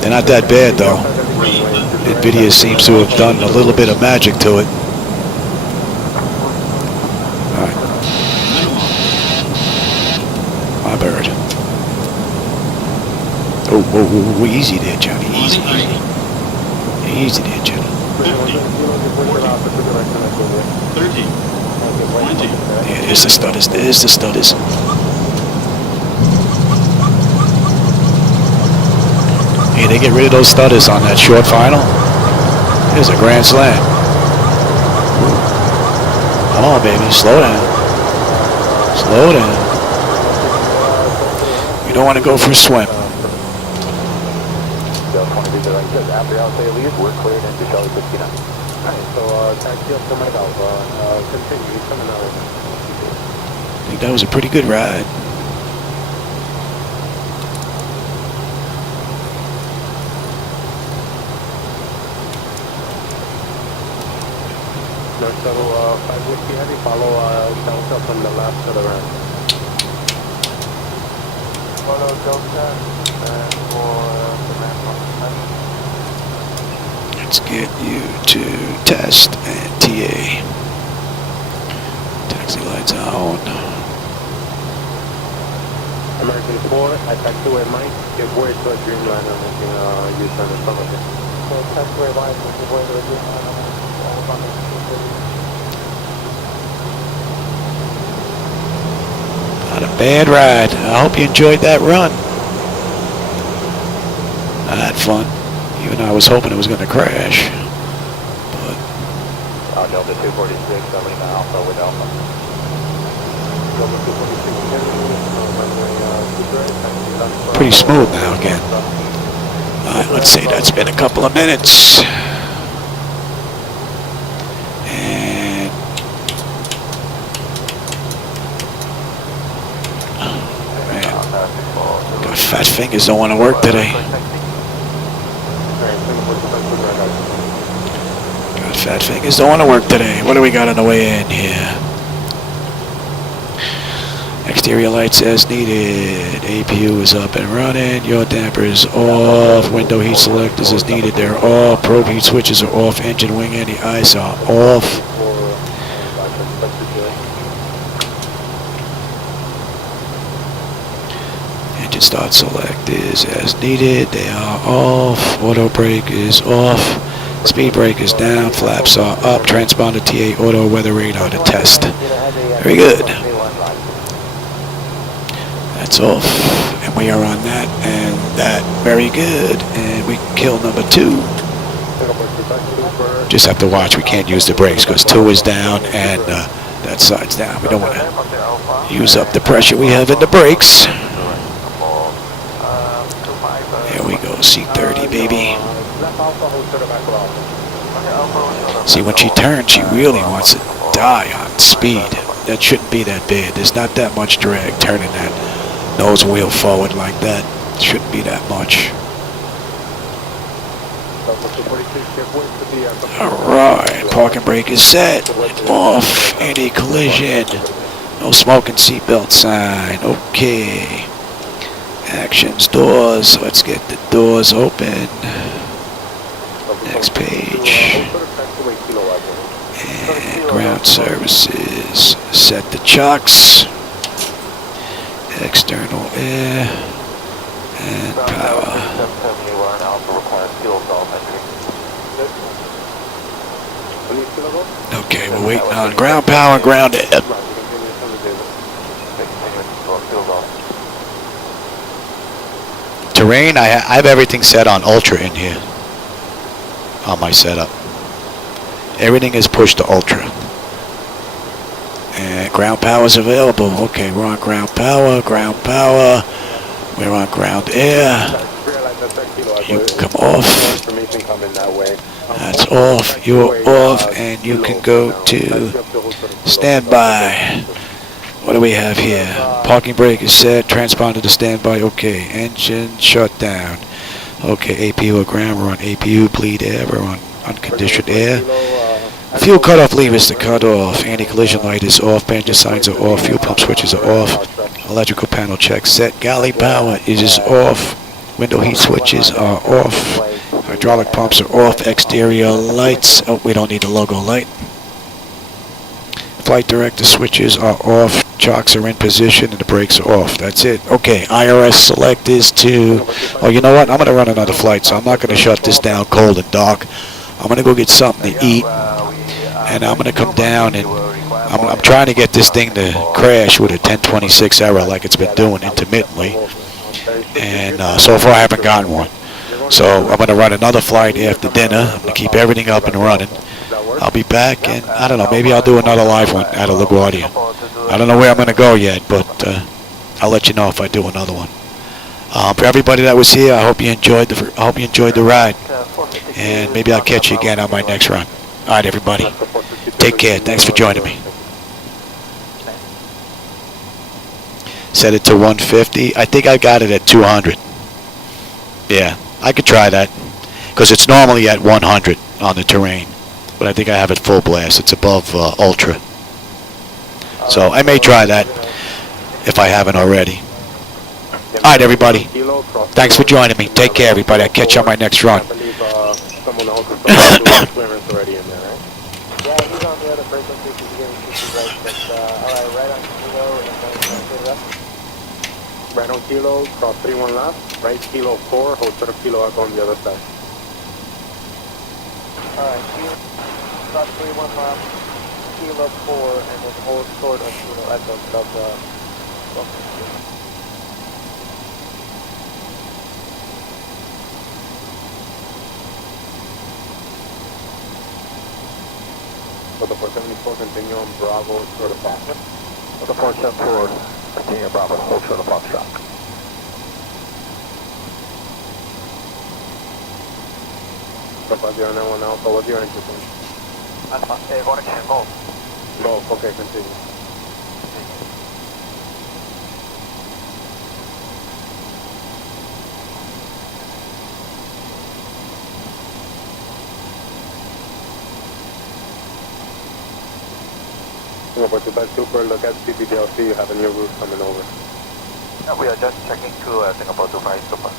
They're not that bad though. 300. NVIDIA seems to have done a little bit of magic to it. Alright. My bird. Oh, easy there, Johnny. Easy. 190. Easy there, Johnny. 50. 30. 20. Yeah, there's the stutters. There's the stutters. Yeah, they get rid of those stutters on that short final. There's a grand slam. Come on, baby. Slow down. Slow down. You don't want to go for a swim. After I'll say leave, we're cleared into Charlie 69. Alright, so taxi up to my Alpha. Continue coming out. I think that was a pretty good ride. North Shuttle 5 Whiskey Heavy, follow Delta from the left to the right. Follow Delta and for the ramp on the side. Let's get you to test and TA. Taxi lights on. American 4, at taxiway Mike, give way to a Dreamliner making a U-turn in front of you. So taxiway Mike, give way to a Dreamliner making a U-turn. Not a bad ride. I hope you enjoyed that run. I had fun. Even though I was hoping it was going to crash. But Delta 246, Alina Alpha with Alpha. Delta 246, pretty smooth now again. Alright, let's see. That's been a couple of minutes. And man, got fat fingers, don't want to work today. Got fat fingers, don't want to work today. What do we got on the way in here? Exterior lights as needed. APU is up and running. Yaw damper is off. Window heat selectors is needed. They're off. Probe heat switches are off. Engine wing anti-ice are off. Engine start select is as needed. They are off. Auto brake is off. Speed brake is down. Flaps are up. Transponder TA auto weather radar to test. Very good. That's off, and we are on that, and that, very good, and we can kill number 2. Just have to watch, we can't use the brakes, because 2 is down, and that side's down. We don't want to use up the pressure we have in the brakes. Here we go, C30, baby. See, when she turns, she really wants to die on speed. That shouldn't be that bad. There's not that much drag turning that nose wheel forward like that. Shouldn't be that much. Alright, parking brake is set. Off. Anti-collision. No smoking seatbelt sign. Okay. Actions, doors. Let's get the doors open. Next page. And ground services. Set the chocks. External air and power. Okay, we're waiting on ground power and ground air. Terrain, I have everything set on ultra in here on my setup. Everything is pushed to ultra. And ground power is available. Okay, we're on ground power, ground power. We're on ground air. You can come off. That's off. You're off, and you can go to standby. What do we have here? Parking brake is set. Transponder to standby. Okay. Engine shut down. Okay. APU or ground. We're on APU. Bleed air. We're on unconditioned air. Fuel cutoff levers to cut off. Anti-collision light is off. Engine signs are off. Fuel pump switches are off. Electrical panel check set. Galley power is off. Window heat switches are off. Hydraulic pumps are off. Exterior lights. Oh, we don't need the logo light. Flight director switches are off. Chocks are in position and the brakes are off. That's it. Okay, IRS select is to... Oh, you know what? I'm going to run another flight, so I'm not going to shut this down cold and dark. I'm going to go get something to eat, and I'm going to come down, and I'm trying to get this thing to crash with a 1026 error like it's been doing intermittently, and so far I haven't gotten one. So I'm going to run another flight after dinner. I'm going to keep everything up and running. I'll be back, and I don't know, maybe I'll do another live one out of LaGuardia. I don't know where I'm going to go yet, but I'll let you know if I do another one. For everybody that was here, I hope you enjoyed the ride, and maybe I'll catch you again on my next run. All right, everybody, take care. Thanks for joining me. Set it to 150. I think I got it at 200. Yeah, I could try that because it's normally at 100 on the terrain, but I think I have it full blast. It's above ultra, so I may try that if I haven't already. All right, everybody. Thanks for joining me. Take care, everybody. I'll catch you on my next run. Yeah, he's on the other break location to get his right, but alright, right on kilo, and then right on kilo, cross 31 left, right kilo 4, hold short of kilo up on the other side. Alright, cross 31 left, kilo 4, and then hold short of kilo at the the 474, continue on Bravo, short of Foxtrot. The 474, continue on Bravo, hold short of Foxtrot. Papa 091 Alpha, what's your entry point? Alpha, connection, Golf. Golf, okay, continue. Portugal Super, look at CPDLC, you have a new route coming over. We are just checking to Singapore 25 Super.